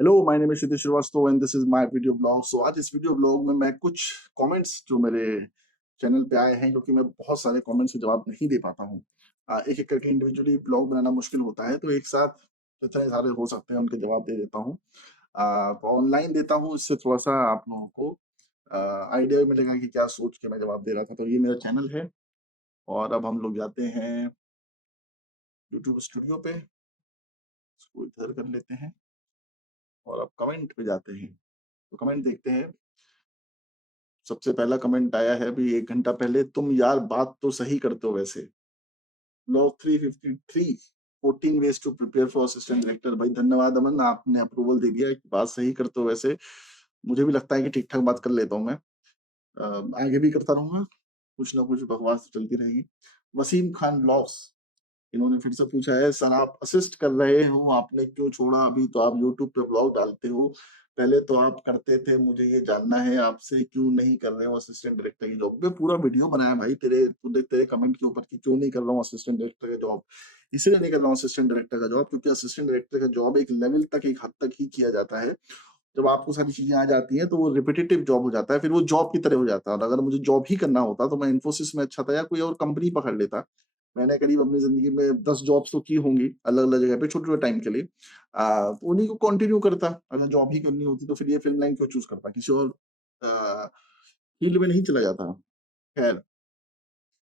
Hello, my name is Kshitij Srivastava and this is my video blog. सो आज इस video blog में मैं कुछ कमेंट्स जो मेरे चैनल पे आए हैं, क्योंकि मैं बहुत सारे कमेंट्स के जवाब नहीं दे पाता हूँ। एक एक करके इंडिविजुअली ब्लॉग बनाना मुश्किल होता है, तो एक साथ जितने सारे हो सकते हैं उनके जवाब दे देता हूँ। तो ऑनलाइन देता हूँ, इससे थोड़ा सा आप लोगों को आइडिया मिलेगा कि क्या सोच के मैं जवाब दे रहा था। तो ये मेरा चैनल है और अब हम लोग जाते हैं यूट्यूब स्टूडियो पे, इसको इधर कर लेते हैं और अब कमेंट पे जाते हैं। तो कमेंट देखते हैं। सबसे पहला कमेंट आया है अभी 1 घंटा पहले, तुम यार बात तो सही करते हो वैसे। Blog 353 14 ways to prepare for assistant director. भाई धन्यवाद अमन, आपने अप्रूवल दे दिया कि बात सही करते हो वैसे। मुझे भी लगता है कि ठीक-ठाक बात कर लेता हूँ मैं। आगे भी करता रहूँगा, कुछ ना कुछ बकवास तो चलती रहेगी। वसीम खान ब्लॉग्स, इन्होंने फिर से पूछा है, सर आप असिस्ट कर रहे हो, आपने क्यों छोड़ा? अभी तो आप यूट्यूब पे ब्लॉग डालते हो, पहले तो आप करते थे, मुझे ये जानना है आपसे क्यों नहीं कर रहे हो असिस्टेंट डायरेक्टर की जॉब? मैं पूरा वीडियो बनाया भाई तेरे कमेंट के ऊपर कि क्यों नहीं कर रहा हूँ असिस्टेंट डायरेक्टर का जॉब। इसलिए नहीं कर रहा हूँ असिस्टेंट डायरेक्टर का जॉब क्योंकि असिस्टेंट डायरेक्टर का जॉब एक लेवल तक, एक हद तक ही किया जाता है। जब आपको सारी चीजें आ जाती हैं तो वो रिपीटेटिव जॉब हो जाता है, फिर वो जॉब की तरह हो जाता है। और अगर मुझे जॉब ही करना होता तो मैं इन्फोसिस में अच्छा था या कोई और कंपनी पकड़ लेता। मैंने करीब अपनी ज़िंदगी में 10 जॉब्स तो की होंगी अलग-अलग जगह पे छोटे-छोटे टाइम के लिए। तो उन्हीं को कंटिन्यू करता। अगर जॉब ही करनी होती तो फिर ये फ़िल्म लाइन क्यों चूज़ करता? किसी और अ, फ़ील्ड में नहीं चला जाता। खैर,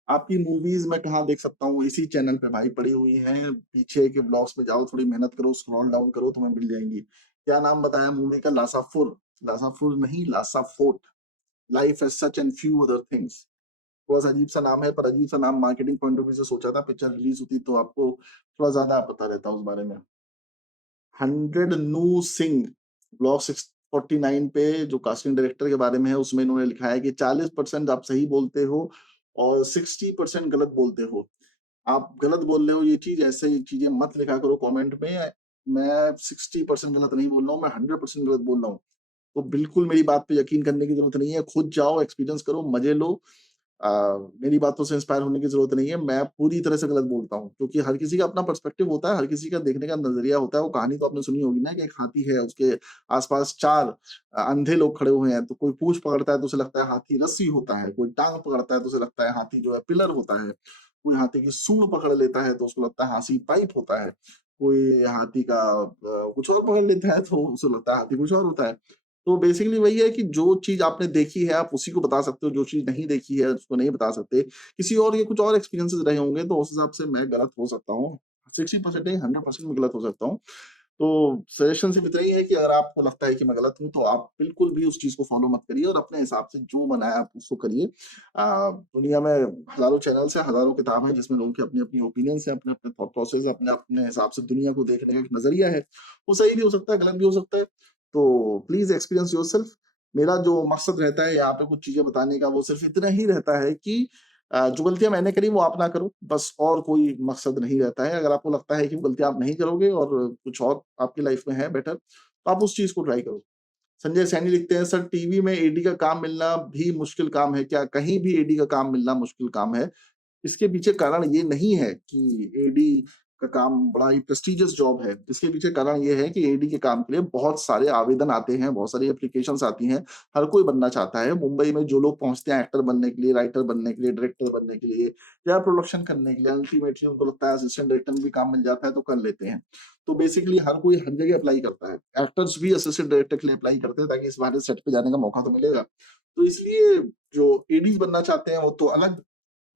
आपकी मूवीज़ मैं कहाँ देख सकता हूँ? इसी चैनल पे भाई पड़ी हुई हैं। पीछे के ब्लॉग्स में जाओ, थोड़ी मेहनत करो, स्क्रॉल डाउन करो, तुम्हें मिल जाएँगी। क्या नाम बताया मूवी का? लासाफुर। लासाफुर नहीं, लासाफोर्ट। Life as such and few other things. थोड़ा-सा अजीब-सा नाम है, पर अजीब-सा नाम मार्केटिंग पॉइंट ऑफ व्यू से सोचा था। पिक्चर रिलीज़ होती तो आपको थोड़ा ज़्यादा पता रहता उस बारे में। 100 नू सिंह ब्लॉक 649 पे जो कास्टिंग डायरेक्टर के बारे में है, उसमें इन्होंने लिखा है कि 40% आप सही बोलते हो और 60% गलत बोलते हो। आप गलत बोल रहे हो, ये चीज़ ऐसे ही चीज़ें मत लिखा करो कमेंट में। मैं 60% गलत नहीं बोल रहा हूँ, मैं 100% गलत बोल रहा हूँ। तो बिल्कुल मेरी बात पे यकीन करने की ज़रूरत नहीं है। खुद जाओ, एक्सपीरियंस करो, मज़े लो। अ, मेरी बातों से इंस्पायर होने की ज़रूरत नहीं है। मैं पूरी तरह से गलत बोलता हूँ, क्योंकि हर किसी का अपना पर्सपेक्टिव होता है, हर किसी का देखने का नज़रिया होता है। वो कहानी तो आपने सुनी होगी ना कि एक हाथी है, उसके आस-पास 4 अंधे लोग खड़े हुए हैं, तो कोई पूँछ पकड़ता है तो उसे लगता है हाथी रस्सी होता है, कोई टाँग पकड़ता है तो उसे लगता है हाथी जो है पिलर होता है, कोई हाथी की सूँड पकड़ लेता है तो उसको लगता है हाथी पाइप होता है, कोई हाथी का कुछ और पकड़ लेता है तो उसे लगता है हाथी कुछ और होता है। तो बेसिकली वही है कि जो चीज़ आपने देखी है, आप उसी को बता सकते हो, जो चीज़ नहीं देखी है, उसको नहीं बता सकते। किसी और के कुछ और एक्सपीरियंसेस रहे होंगे, तो उस हिसाब से मैं गलत हो सकता हूँ। 60% नहीं, 100% मैं गलत हो सकता हूँ। तो सजेशन सिर्फ इतना ही है कि अगर आपको लगता है कि मैं गलत हूँ, तो आप बिल्कुल भी उस चीज़ को फ़ॉलो मत करिए और अपने हिसाब से जो मन आए आप उसको करिए। दुनिया में हज़ारों चैनल्स हैं, हज़ारों किताब हैं, जिसमें लोगों की अपनी-अपनी ओपिनियंस हैं, अपने-अपने थॉट प्रोसेस है, अपने-अपने हिसाब से दुनिया को देखने का एक नज़रिया है। वो सही भी हो सकता है, गलत भी हो सकता है। तो प्लीज़ एक्सपीरियंस योरसेल्फ। मेरा जो मकसद रहता है यहाँ पे कुछ चीज़ें बताने का, वो सिर्फ़ इतना ही रहता है कि जो गलतियाँ मैंने करी वो आप ना करो, बस और कोई मकसद नहीं रहता है। अगर आपको लगता है कि वो गलतियाँ आप नहीं करोगे और कुछ और आपकी लाइफ़ में है बेटर, तो आप उस चीज़ को ट्राई करो। संजय सैनी लिखते हैं, सर टीवी में एडी का काम मिलना भी मुश्किल काम है क्या? कहीं भी एडी का काम मिलना मुश्किल काम है। इसके पीछे कारण ये नहीं है कि एडी का काम बड़ा ही प्रेस्टिजियस जॉब है। इसके पीछे कारण ये है कि एडी के काम के लिए बहुत सारे आवेदन आते हैं, बहुत सारी एप्लीकेशंस आती हैं। हर कोई बनना चाहता है। मुंबई में जो लोग पहुँचते हैं एक्टर बनने के लिए, राइटर बनने के लिए, डायरेक्टर बनने के लिए या प्रोडक्शन करने के लिए, अल्टीमेटली उनको लगता है असिस्टेंट डायरेक्टर में भी काम मिल जाता है तो कर लेते हैं। तो बेसिकली हर कोई हर जगह अप्लाई करता है। एक्टर्स भी असिस्टेंट डायरेक्टर के लिए अप्लाई करते हैं ताकि इस बार सेट पे जाने का मौका तो मिलेगा। तो इसलिए जो एडीज़ बनना चाहते हैं वो तो अलग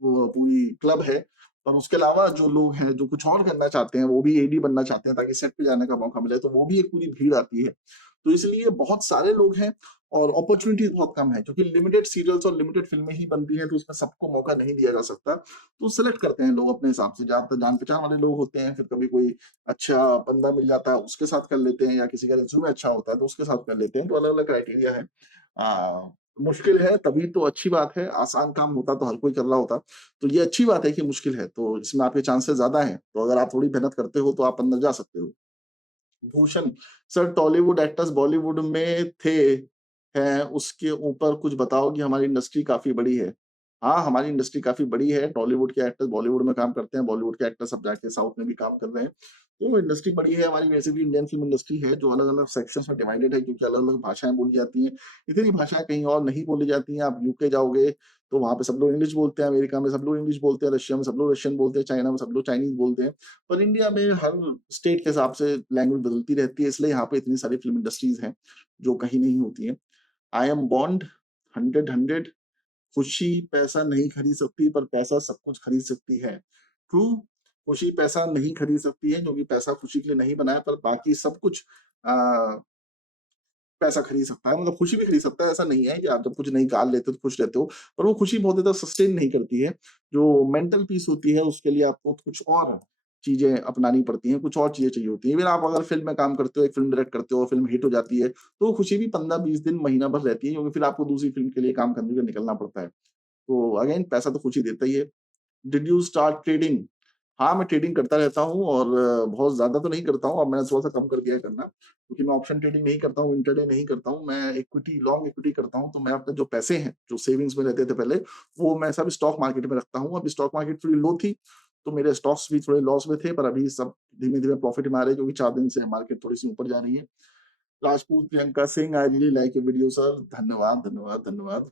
वो पूरी क्लब है। और उसके अलावा जो लोग हैं, जो कुछ और करना चाहते हैं, वो भी एडी बनना चाहते हैं ताकि सेट पे जाने का मौका मिले, तो वो भी एक पूरी भीड़ आती है। तो इसलिए बहुत सारे लोग हैं और अपॉर्च्युनिटीज़ बहुत कम है, क्योंकि लिमिटेड सीरियल्स और लिमिटेड फ़िल्में ही बनती हैं, तो उसमें सबको मौका नहीं दिया जा सकता। तो सेलेक्ट करते हैं लोग अपने हिसाब से, जहाँ पे जान-पहचान वाले लोग होते हैं, फिर कभी कोई अच्छा बंदा मिल जाता है, उसके साथ कर लेते हैं या किसी का रिज़्यूमे अच्छा होता है, तो उसके साथ कर लेते हैं। तो अलग-अलग क्राइटेरिया है। मुश्किल है तभी तो अच्छी बात है, आसान काम होता तो हर कोई कर रहा होता। तो ये अच्छी बात है कि मुश्किल है, तो इसमें आपके चांसेस ज़्यादा हैं। तो अगर आप थोड़ी मेहनत करते हो, तो आप अंदर जा सकते हो। भूषण, सर टॉलीवुड एक्टर्स बॉलीवुड में थे, हैं, उसके ऊपर कुछ बताओ कि हमारी इंडस्ट्री काफ़ी बड़ी है। हाँ, हमारी इंडस्ट्री काफ़ी बड़ी है, टॉलीवुड के एक्टर्स बॉलीवुड में काम करते हैं, बॉलीवुड के एक्टर्स अब जाके साउथ में भी काम कर रहे हैं। तो इंडस्ट्री बड़ी है हमारी, वैसे भी इंडियन फ़िल्म इंडस्ट्री है जो अलग-अलग सेक्शंस में डिवाइडेड है, क्योंकि अलग-अलग भाषाएँ बोली जाती हैं। इतनी भाषाएँ कहीं और नहीं बोली जाती हैं। आप यूके जाओगे तो वहाँ पे सब लोग इंग्लिश बोलते हैं, अमेरिका में सब लोग इंग्लिश बोलते हैं, रशिया में सब लोग रशियन बोलते हैं, चाइना में सब लोग चाइनीज़ बोलते हैं। पर इंडिया में हर स्टेट के हिसाब से लैंग्वेज बदलती रहती है, इसलिए यहाँ पे इतनी सारी फ़िल्म इंडस्ट्रीज़ हैं, जो कहीं नहीं होती हैं। आई एम बॉन्ड 100 खुशी पैसा नहीं खरीद सकती, पर पैसा सब कुछ खरीद सकती है। ट्रू, खुशी पैसा नहीं खरीद सकती है, क्योंकि पैसा खुशी के लिए नहीं बना है, पर बाकी सब कुछ अ, पैसा खरीद सकता है। मतलब खुशी भी खरीद सकता है, ऐसा नहीं है कि आप जब कुछ नहीं कार लेते हो तो खुश रहते हो, पर वो खुशी बहुत ज़्यादा सस्टेन नहीं करती है। जो मेंटल पीस होती है, उसके लिए आपको कुछ और चीज़ें अपनानी पड़ती हैं, कुछ और चीज़ें चाहिए होती हैं। इवन आप अगर फ़िल्म में काम करते हो, एक फ़िल्म डायरेक्ट करते हो, फ़िल्म हिट हो जाती है, तो वो खुशी भी 15-20 दिन, महीना भर रहती है, क्योंकि फिर आपको दूसरी फ़िल्म के लिए काम करने के लिए निकलना पड़ता है। तो अगेन पैसा तो खुशी देता ही है। Did you start trading? हाँ, मैं ट्रेडिंग करता रहता हूँ और बहुत ज़्यादा तो नहीं करता हूँ, अब मैंने थोड़ा-सा कम कर दिया है करना, क्योंकि मैं ऑप्शन ट्रेडिंग नहीं करता हूँ, इंट्राडे नहीं करता हूँ, मैं इक्विटी लॉन्ग इक्विटी करता हूँ, तो मैं अपने जो पैसे हैं, जो सेविंग्स में रहते थे पहले, वो मैं सब स्टॉक मार्केट में रखता हूँ। अभी स्टॉक मार्केट थोड़ी लो थी, तो मेरे स्टॉक्स भी थोड़े लॉस में थे, पर अभी सब धीमे-धीमे प्रॉफिट में आ रहे हैं, क्योंकि 4 दिन से मार्केट थोड़ी-सी ऊपर जा रही है। Rajput Priyanka Singh, I really like your video sir. धन्यवाद, धन्यवाद, धन्यवाद।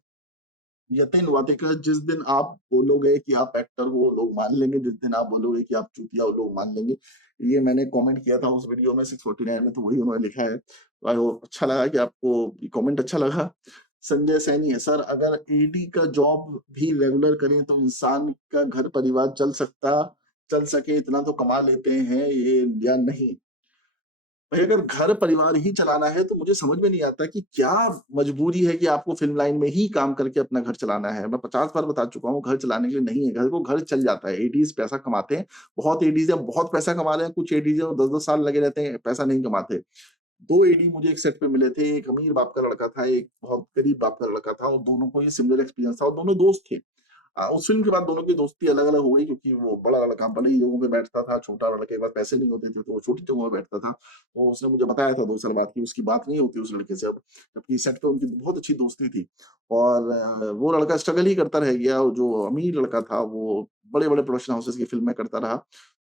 यतीन वाटिका, जिस दिन आप बोलोगे कि आप एक्टर हो, लोग मान लेंगे, जिस दिन आप बोलोगे कि आप चूतिया हो, लोग मान लेंगे। ये मैंने कमेंट किया था उस वीडियो में 649 में, तो वही उन्होंने लिखा है। आई होप अच्छा लगा कि आपको ये कमेंट अच्छा लगा। संजय सैनी है, सर अगर एडी का जॉब भी रेगुलर करें तो इंसान का घर परिवार चल सके इतना तो कमा लेते हैं ये या नहीं? भाई अगर घर परिवार ही चलाना है तो मुझे समझ में नहीं आता कि क्या मजबूरी है कि आपको फ़िल्म लाइन में ही काम करके अपना घर चलाना है। मैं 50 बार बता चुका हूँ, घर चलाने के लिए नहीं है, घर चल जाता है। एडीज़ पैसा कमाते हैं, बहुत एडीज़ हैं बहुत पैसा कमा रहे हैं, कुछ एडीज़ हैं वो 10-10 साल लगे रहते हैं, पैसा नहीं कमाते। 2 एडी मुझे एक सेट पे मिले थे, एक अमीर बाप का लड़का था, एक बहुत गरीब बाप का लड़का था और दोनों को ये सिमिलर एक्सपीरियंस था और दोनों दोस्त थे। उस फ़िल्म के बाद दोनों की दोस्ती अलग-अलग हो गई, क्योंकि वो बड़ा लड़का बड़ी जगहों पे बैठता था, छोटा लड़के के पास पैसे नहीं होते थे, तो वो छोटी जगहों पे बैठता था। तो उसने मुझे बताया था 2 साल बाद कि उसकी बात नहीं होती उस लड़के से अब, जबकि सेट पे उनकी बहुत अच्छी दोस्ती थी। और वो लड़का स्ट्रगल ही करता रह गया और जो अमीर लड़का था वो बड़े-बड़े प्रोडक्शन हाउसेस की फ़िल्में करता रहा।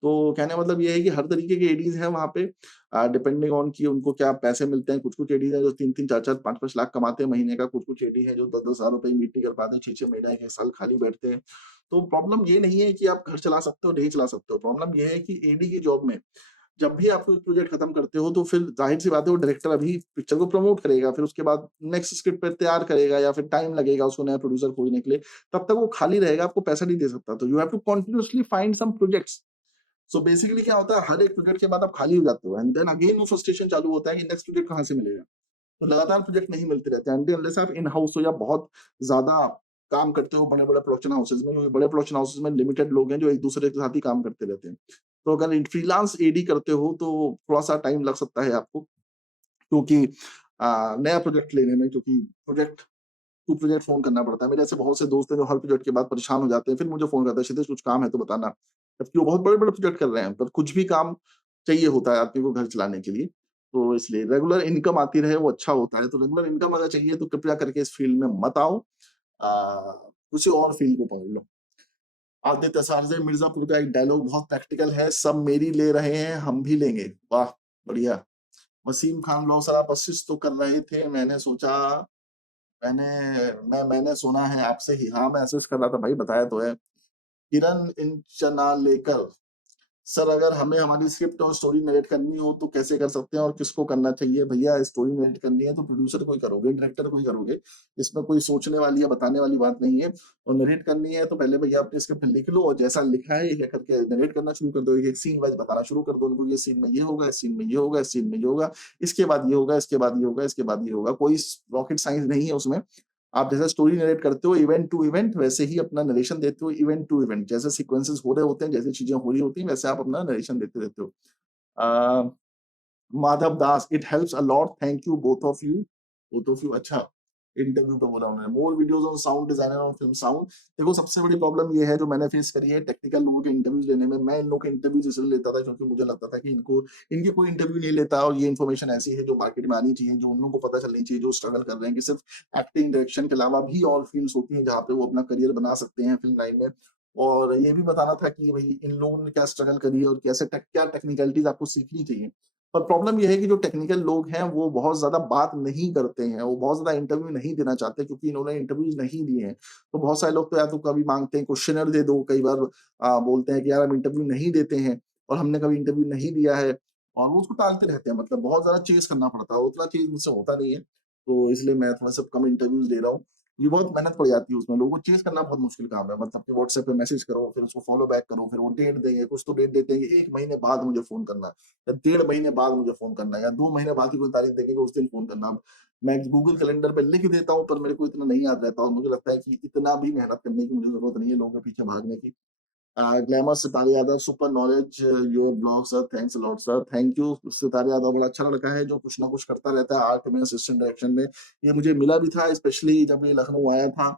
तो कहने का मतलब ये है कि हर तरीके के एडीज़ हैं वहाँ पे, डिपेंडिंग ऑन कि उनको क्या पैसे मिलते हैं। कुछ-कुछ एडीज़ हैं जो 3-3 4-4 5-5 लाख कमाते हैं महीने का, कुछ-कुछ एडी हैं जो 10-10 हज़ार रुपए मीट नहीं कर पाते, 6-6 महीना, 1-1 साल खाली बैठते हैं। तो प्रॉब्लम ये नहीं है कि आप घर चला सकते हो, नहीं चला सकते हो। प्रॉब्लम ये है कि एडी की जॉब में जब भी आप कोई प्रोजेक्ट खत्म करते हो तो फिर ज़ाहिर-सी बात है वो डायरेक्टर अभी पिक्चर को प्रमोट करेगा, फिर उसके बाद नेक्स्ट स्क्रिप्ट पे तैयार करेगा या फिर टाइम लगेगा उसको नया प्रोड्यूसर खोजने के लिए। तब तक वो खाली रहेगा, आपको पैसा नहीं दे सकता। तो you have to continuously find some projects. So basically क्या होता है, हर एक प्रोजेक्ट के बाद आप खाली हो जाते हो एंड देन अगेन वो फ्रस्ट्रेशन चालू होता है कि नेक्स्ट प्रोजेक्ट कहाँ से मिलेगा। तो लगातार प्रोजेक्ट नहीं मिलते रहते हैं अनटिल अनलेस आप इन हाउस हो या बहुत ज़्यादा काम करते हो बड़े-बड़े प्रोडक्शन हाउसेज़ में, क्योंकि बड़े प्रोडक्शन हाउसेज़ में लिमिटेड लोग हैं जो एक-दूसरे के साथ ही काम करते रहते हैं। तो अगर फ्रीलांस एडी करते हो तो थोड़ा-सा टाइम लग सकता है आपको, क्योंकि नया प्रोजेक्ट लेने में, क्योंकि प्रोजेक्ट टू प्रोजेक्ट फ़ोन करना पड़ता है। मेरे ऐसे बहुत से दोस्त हैं जो हर प्रोजेक्ट के बाद परेशान हो जाते हैं, फिर मुझे फ़ोन करते हैं, "क्षितिज कुछ काम है तो बताना।" जबकि वो बहुत बड़े-बड़े प्रोजेक्ट कर रहे हैं, पर कुछ भी काम चाहिए होता है आदमी को घर चलाने के लिए। तो इसलिए रेगुलर इनकम आती रहे वो अच्छा होता है। तो रेगुलर इनकम अगर चाहिए तो कृपया करके इस फ़ील्ड में मत आओ। किसी और फ़ील्ड को पकड़ लो। आदित्य सारजे मिर्ज़ापुर का एक डायलॉग बहुत प्रैक्टिकल है, "सब मेरी ले रहे हैं, हम भी लेंगे।" वाह! बढ़िया। वसीम खान लोग सर आप असिस्ट तो कर रहे थे, मैंने सोचा मैंने मैंने सुना है आपसे ही। हाँ, मैं असिस्ट कर रहा था भाई, बताया तो है। किरण इंचनालेकर, सर अगर हमें हमारी स्क्रिप्ट और स्टोरी नरेट करनी हो तो कैसे कर सकते हैं और किसको करना चाहिए? भैया स्टोरी नरेट करनी है तो प्रोड्यूसर को ही करोगे, डायरेक्टर को ही करोगे। इसमें कोई सोचने वाली या बताने वाली बात नहीं है। और नरेट करनी है तो पहले भैया अपनी स्क्रिप्ट लिख लो और जैसा लिखा है एक-एक करके नरेट करना शुरू कर दो। एक-एक सीन वाइज़ बताना शुरू कर दो उनको, ये सीन में ये होगा, इस सीन में ये होगा, इस सीन में ये होगा, इसके बाद ये होगा, इसके बाद ये होगा, इसके बाद ये होगा। कोई स रॉकेट साइंस नहीं है उसमें। आप जैसे स्टोरी नरेट करते हो इवेंट टू इवेंट, वैसे ही अपना नरेशन देते हो इवेंट टू इवेंट। जैसे सीक्वेंसेस हो रहे होते हैं, जैसे चीज़ें हो रही होती हैं, वैसे आप अपना नरेशन देते रहते हो। Uh, Madhav Das, it helps a lot, thank you both of you. अच्छा, इंटरव्यू पे बोला उन्होंने, more videos on sound designer on film sound. देखो सबसे बड़ी प्रॉब्लम ये है जो मैंने फेस करी है टेक्निकल लोगों के इंटरव्यूज़ लेने में। मैं इन लोगों के इंटरव्यूज़ इसलिए लेता था क्योंकि मुझे लगता था कि इनके कोई इंटरव्यू नहीं लेता और ये इन्फॉर्मेशन ऐसी है जो मार्केट में आनी चाहिए, जो उन लोगों को पता चलनी चाहिए, जो स्ट्रगल कर रहे हैं कि सिर्फ एक्टिंग, डायरेक्शन के अलावा भी और फ़ील्ड्स होती हैं जहाँ पे वो अपना करियर बना सकते हैं फ़िल्म लाइन में। और ये भी बताना था कि भई इन लोगों ने क्या स्ट्रगल करी है और कैसे क्या टेक्निकलिटीज़ आपको सीखनी चाहिए। पर प्रॉब्लम ये है कि जो टेक्निकल लोग हैं वो बहुत ज़्यादा बात नहीं करते हैं, वो बहुत ज़्यादा इंटरव्यू नहीं देना चाहते क्योंकि इन्होंने इंटरव्यूज़ नहीं दिए हैं। तो बहुत सारे लोग तो या तो कभी माँगते हैं क्वेश्चनर दे दो, कई बार बोलते हैं कि यार हम इंटरव्यू नहीं देते हैं और हमने कभी इंटरव्यू नहीं दिया है और वो उसको टालते रहते हैं। मतलब बहुत ज़्यादा चेज़ करना पड़ता है, उतना चेज़ मुझसे होता नहीं है। तो इसलिए मैं थोड़ा-सा कम इंटरव्यूज़ दे रहा हूँ। ये बहुत मेहनत पड़ जाती है उसमें, लोगों को चेज़ करना बहुत मुश्किल काम है। मतलब कि व्हाट्सएप पे मैसेज करो, फिर उसको फॉलो बैक करो, फिर वो डेट देंगे, कुछ तो डेट देते हैं कि 1 महीने बाद मुझे फ़ोन करना या 1.5 महीने बाद मुझे फ़ोन करना या 2 महीने बाद की कोई तारीख देंगे कि उस दिन फ़ोन करना। अब मैं गूगल कैलेंडर पे लिख देता हूँ, पर मेरे को इतना नहीं याद रहता और मुझे लगता है कि इतना भी मेहनत करने की मुझे ज़रूरत नहीं है लोगों के पीछे भागने की। ग्लैमर सितारे Yadav, super knowledge your blog sir, thanks a lot sir, thank you. सितारे यादव बड़ा अच्छा लड़का है जो कुछ ना कुछ करता रहता है आर्ट में, असिस्टेंट डायरेक्शन में। ये मुझे मिला भी था स्पेशली जब ये लखनऊ आया था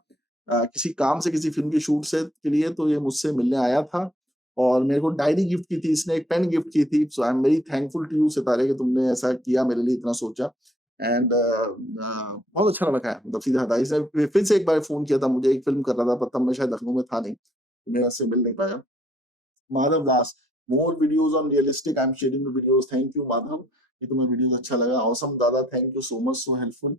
किसी काम से, किसी फ़िल्म की शूट से के लिए, तो ये मुझसे मिलने आया था और मेरे को डायरी गिफ्ट की थी इसने, एक पेन गिफ्ट की थी। So I am very thankful to you Sitare कि तुमने ऐसा किया मेरे लिए, इतना सोचा एंड बहुत अच्छा लड़का है, मतलब सीधा-साधा। इसने फिर से एक बार फ़ोन किया था मुझे, एक फ़िल्म कर रहा था पर तब मैं शायद लखनऊ में था नहीं, तो मैं उससे मिल नहीं पाया। Madhav Das, more videos on realistic I am sharing the videos, thank you Madhav, कि तुम्हें वीडियोज़ अच्छा लगा। ऑसम दादा, thank you so much, so helpful.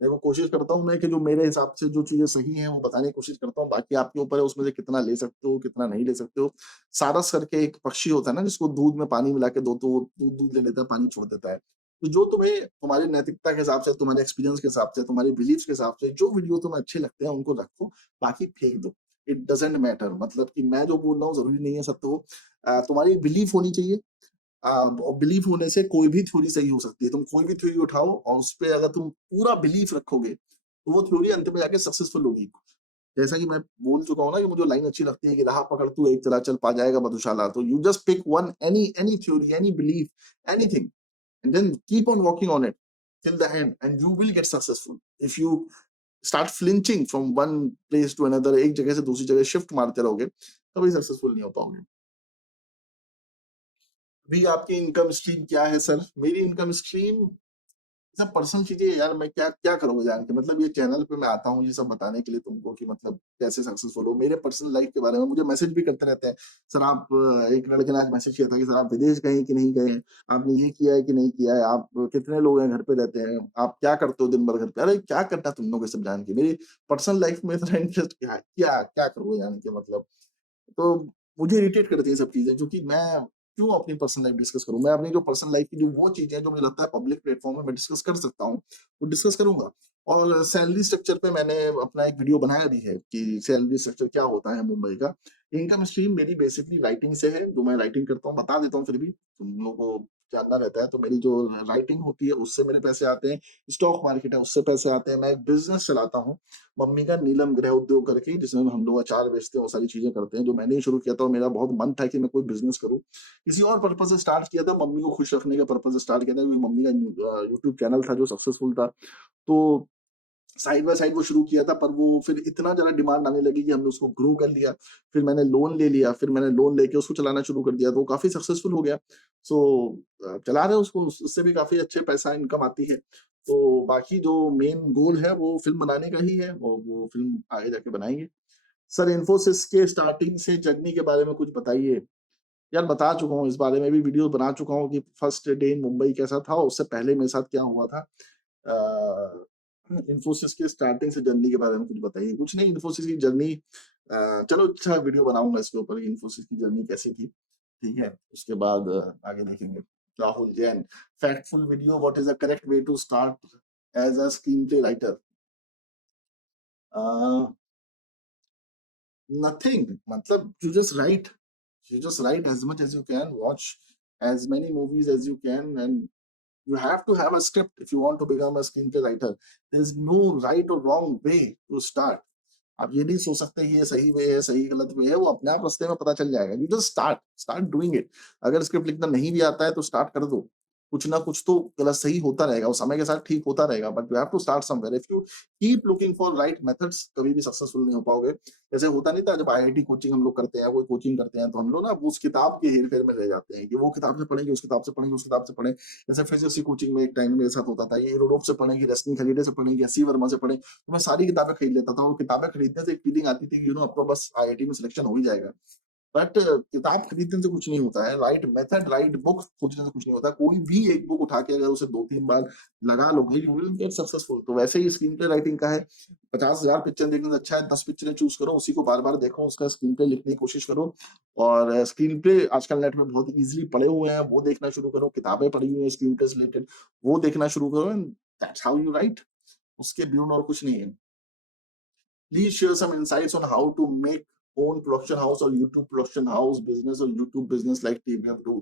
देखो कोशिश करता हूँ मैं कि जो मेरे हिसाब से जो चीज़ें सही हैं वो बताने की कोशिश करता हूँ, बाकी आपके ऊपर है उसमें से कितना ले सकते हो, कितना नहीं ले सकते हो। सारस करके एक पक्षी होता है ना जिसको दूध में पानी मिला के दो तो वो दूध ले लेता है, पानी छोड़ देता है। तो जो तुम्हें तुम्हारी नैतिकता के हिसाब से, तुम्हारे एक्सपीरियंस के हिसाब से, तुम्हारी बिलीव्स के हिसाब से जो वीडियो तुम्हें अच्छे लगते हैं उनको रखो, बाकी फेंक दो। इट डज़न्ट मैटर, मतलब कि मैं जो बोल रहा हूँ ज़रूरी नहीं है सत्य हो। तुम्हारी बिलीफ होनी चाहिए। और बिलीफ होने से कोई भी थ्योरी सही हो सकती है। तुम कोई भी थ्योरी उठाओ और उसपे अगर तुम पूरा बिलीफ रखोगे, तो वो थ्योरी अंत में जाके सक्सेसफुल होगी। जैसा कि मैं बोल चुका हूँ ना कि मुझे लाइन अच्छी लगती है कि राह पकड़ तू एक चला चल पा जाएगा मधुशाला। तो you just pick one any theory, any belief, anything and then keep on working on it till the end and you will get successful. If you start flinching from one place to another, एक जगह से दूसरी जगह shift मारते रहोगे, कभी successful नहीं हो पाओगे। अभी आपकी इनकम स्ट्रीम क्या है सर? मेरी इनकम स्ट्रीम सब पर्सनल चीज़ें यार, मैं क्या क्या करूँगा जान के? मतलब ये चैनल पे मैं आता हूँ ये सब बताने के लिए तुमको कि मतलब कैसे सक्सेसफुल हो। मेरे पर्सनल लाइफ़ के बारे में मुझे मैसेज भी करते रहते हैं। सर आप एक लड़के ने आज मैसेज किया था कि सर आप विदेश गए हैं कि नहीं गए हैं? आपने ये किया है कि नहीं किया है? आप कितने लोग हैं घर पे रहते हैं? आप क्या करते हो दिन भर घर पे? अरे क्या करना तुम लोग ये सब जान के? मेरी पर्सनल लाइफ़ में इतना इंटरेस्ट क्या है? क्या करूँगा जान के मतलब? तो मुझे इरिटेट करती है ये सब चीज़ें क्योंकि मैं क्यों अपनी पर्सनल लाइफ डिस्कस करूँ? मैं अपनी जो पर्सनल लाइफ की जो वो चीज़ें हैं जो मुझे लगता है पब्लिक प्लेटफ़ॉर्म में मैं डिस्कस कर सकता हूँ, वो डिस्कस करूँगा। और सैलरी स्ट्रक्चर पे मैंने अपना एक वीडियो बनाया भी है कि सैलरी स्ट्रक्चर क्या होता है मुंबई का। इनकम स्ट्रीम मेरी बेसिकली राइटिंग से है, जो मैं राइटिंग करता हूँ, बता देता हूँ फिर भी, तुम लोगों को जानना रहता है। तो मेरी जो राइटिंग होती है उससे मेरे पैसे आते हैं, स्टॉक मार्केट है उससे पैसे आते हैं, मैं एक बिज़नेस चलाता हूँ। मम्मी का नीलम गृह उद्योग करके जिसमें हम लोग अचार बेचते हैं, वो सारी चीज़ें करते हैं, जो मैंने ही शुरू किया था और मेरा बहुत मन था कि मैं कोई बिज़नेस करूँ। किसी और पर्पज़ से स्टार्ट किया था, मम्मी को खुश रखने के पर्पज़ से स्टार्ट किया था क्योंकि मम्मी का यूट्यूब चैनल था जो सक्सेसफुल था। तो साइड बाय साइड वो शुरू किया था पर वो फिर इतना ज़्यादा डिमांड आने लगी कि हमने उसको ग्रो कर लिया। फिर मैंने लोन ले लिया, फिर मैंने लोन लेके उसको चलाना शुरू कर दिया, तो वो काफ़ी सक्सेसफुल हो गया। सो चला रहे हैं उसको, उससे भी काफ़ी अच्छे पैसा इनकम आती है। तो बाकी जो मेन गोल है वो फ़िल्म बनाने का ही है और वो फ़िल्म आगे जाके बनाएँगे। सर इन्फोसिस के स्टार्टिंग से जर्नी के बारे में कुछ बताइए। यार बता चुका हूँ, इस बारे में भी वीडियो बना चुका हूँ कि फर्स्ट डे इन मुंबई कैसा था, उससे पहले मेरे साथ क्या हुआ था। इन्फोसिस के स्टार्टिंग से जर्नी के बारे में कुछ बताइए। कुछ नहीं, इन्फोसिस की जर्नी चलो अच्छा वीडियो बनाऊँगा इसके ऊपर इन्फोसिस की जर्नी कैसी थी, ठीक है? उसके बाद आगे देखेंगे। Rahul Jain, factful video what is the correct way to start as a screenplay writer? Uh, nothing, मतलब you just write as much as you can, watch as many movies as you can, and you have to have a script if you want to become a screenplay writer. There's no right or wrong way to start. आप ये नहीं सोच सकते कि ये सही वे है, सही गलत वे है, वो अपने आप रास्ते में पता चल जाएगा। You just start doing it. अगर स्क्रिप्ट लिखना नहीं भी आता है तो स्टार्ट कर दो। कुछ ना कुछ तो गलत सही होता रहेगा, वो समय के साथ ठीक होता रहेगा, but you have to start somewhere. If you keep looking for right methods, कभी भी सक्सेसफुल नहीं हो पाओगे। जैसे होता नहीं था जब आईआईटी कोचिंग हम लोग करते हैं, कोई कोचिंग करते हैं, तो हम लोग ना उस किताब के हेर-फेर में रह जाते हैं कि वो किताब से पढ़ेंगे, उस किताब से पढ़ेंगे, उस किताब से पढ़ें। जैसे फिजिक्स की कोचिंग में एक टाइम मेरे साथ होता था, ये हेरोडोट से पढ़ेंगे, रश्मि खलीडे से पढ़ेंगे, एस सी वर्मा से पढ़ें, तो मैं सारी किताबें खरीद लेता था और किताबें खरीदने से एक फीलिंग आती थी कि अब तो बस आईआईटी में सिलेक्शन हो ही जाएगा। बट किताब खरीदने से कुछ नहीं होता है, राइट मेथड, राइट बुक खोजने से कुछ नहीं होता। कोई भी एक बुक उठा के अगर उसे 2-3 बार लगा लोगे, यू विल गेट सक्सेसफुल। तो वैसे ही स्क्रीन प्ले राइटिंग का है, 50,000 पिक्चर देखने से अच्छा है 10 पिक्चरें चूज़ करो, उसी को बार-बार देखो, उसका स्क्रीन प्ले लिखने की कोशिश करो और स्क्रीन प्ले आजकल नेट में बहुत ईज़िली पड़े हुए हैं, वो देखना शुरू करो, किताबें पढ़ी हुई हैं स्क्रीन प्ले से रिलेटेड, वो देखना शुरू करो and that's how you right. उसके बियॉन्ड और कुछ नहीं है। Please share some insights on how to make own production house or YouTube production house business or YouTube business like TBM do.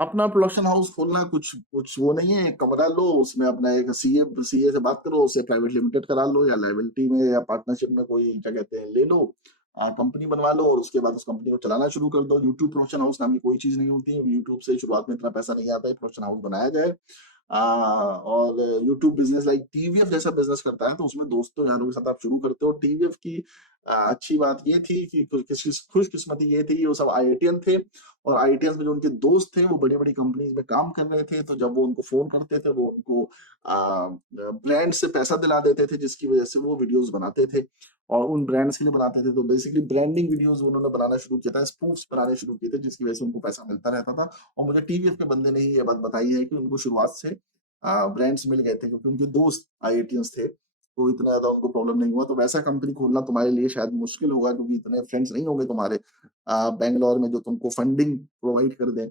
अपना प्रोडक्शन हाउस खोलना कुछ कुछ वो नहीं है, कमरा लो, उसमें अपना एक सीए से बात करो, उससे प्राइवेट लिमिटेड करा लो या लायबिलिटी में या पार्टनरशिप में कोई क्या कहते हैं ले लो, कंपनी बनवा लो और उसके बाद उस कंपनी को चलाना शुरू कर दो। यूट्यूब प्रोडक्शन हाउस नाम की कोई चीज़ नहीं होती है, यूट्यूब से शुरुआत में इतना पैसा नहीं आता है, प्रोडक्शन हाउस बनाया जाए। और यूट्यूब बिज़नेस लाइक टीवीएफ जैसा बिज़नेस करता है, तो उसमें दोस्तों यारों के साथ आप शुरू करते हो। टीवीएफ की अच्छी बात ये थी कि खुशकिस्मती ये थी कि वो सब आईआईटीएन थे और आईआईटीएन्स में जो उनके दोस्त थे, वो बड़ी-बड़ी कंपनीज़ में काम कर रहे थे, तो जब वो उनको फ़ोन करते थे, वो उनको ब्रांड से पैसा दिला देते थे, जिसकी वजह से वो वीडियोज़ बनाते थे और उन ब्रांड्स के लिए बनाते थे। तो बेसिकली ब्रांडिंग वीडियोज़ उन्होंने बनाना शुरू किया था, स्पूफ्स बनाने शुरू किए थे, जिसकी वजह से उनको पैसा मिलता रहता था और मुझे टीवीएफ के बंदे ने ही ये बात बताई है कि उनको शुरुआत से ब्रांड्स मिल गए थे क्योंकि उनके दोस्त आईआईटीएन्स थे, तो इतना ज़्यादा उनको प्रॉब्लम नहीं हुआ। तो वैसा कंपनी खोलना तुम्हारे लिए शायद मुश्किल होगा क्योंकि इतने फ्रेंड्स नहीं होंगे तुम्हारे बैंगलोर में जो तुमको फंडिंग प्रोवाइड कर दें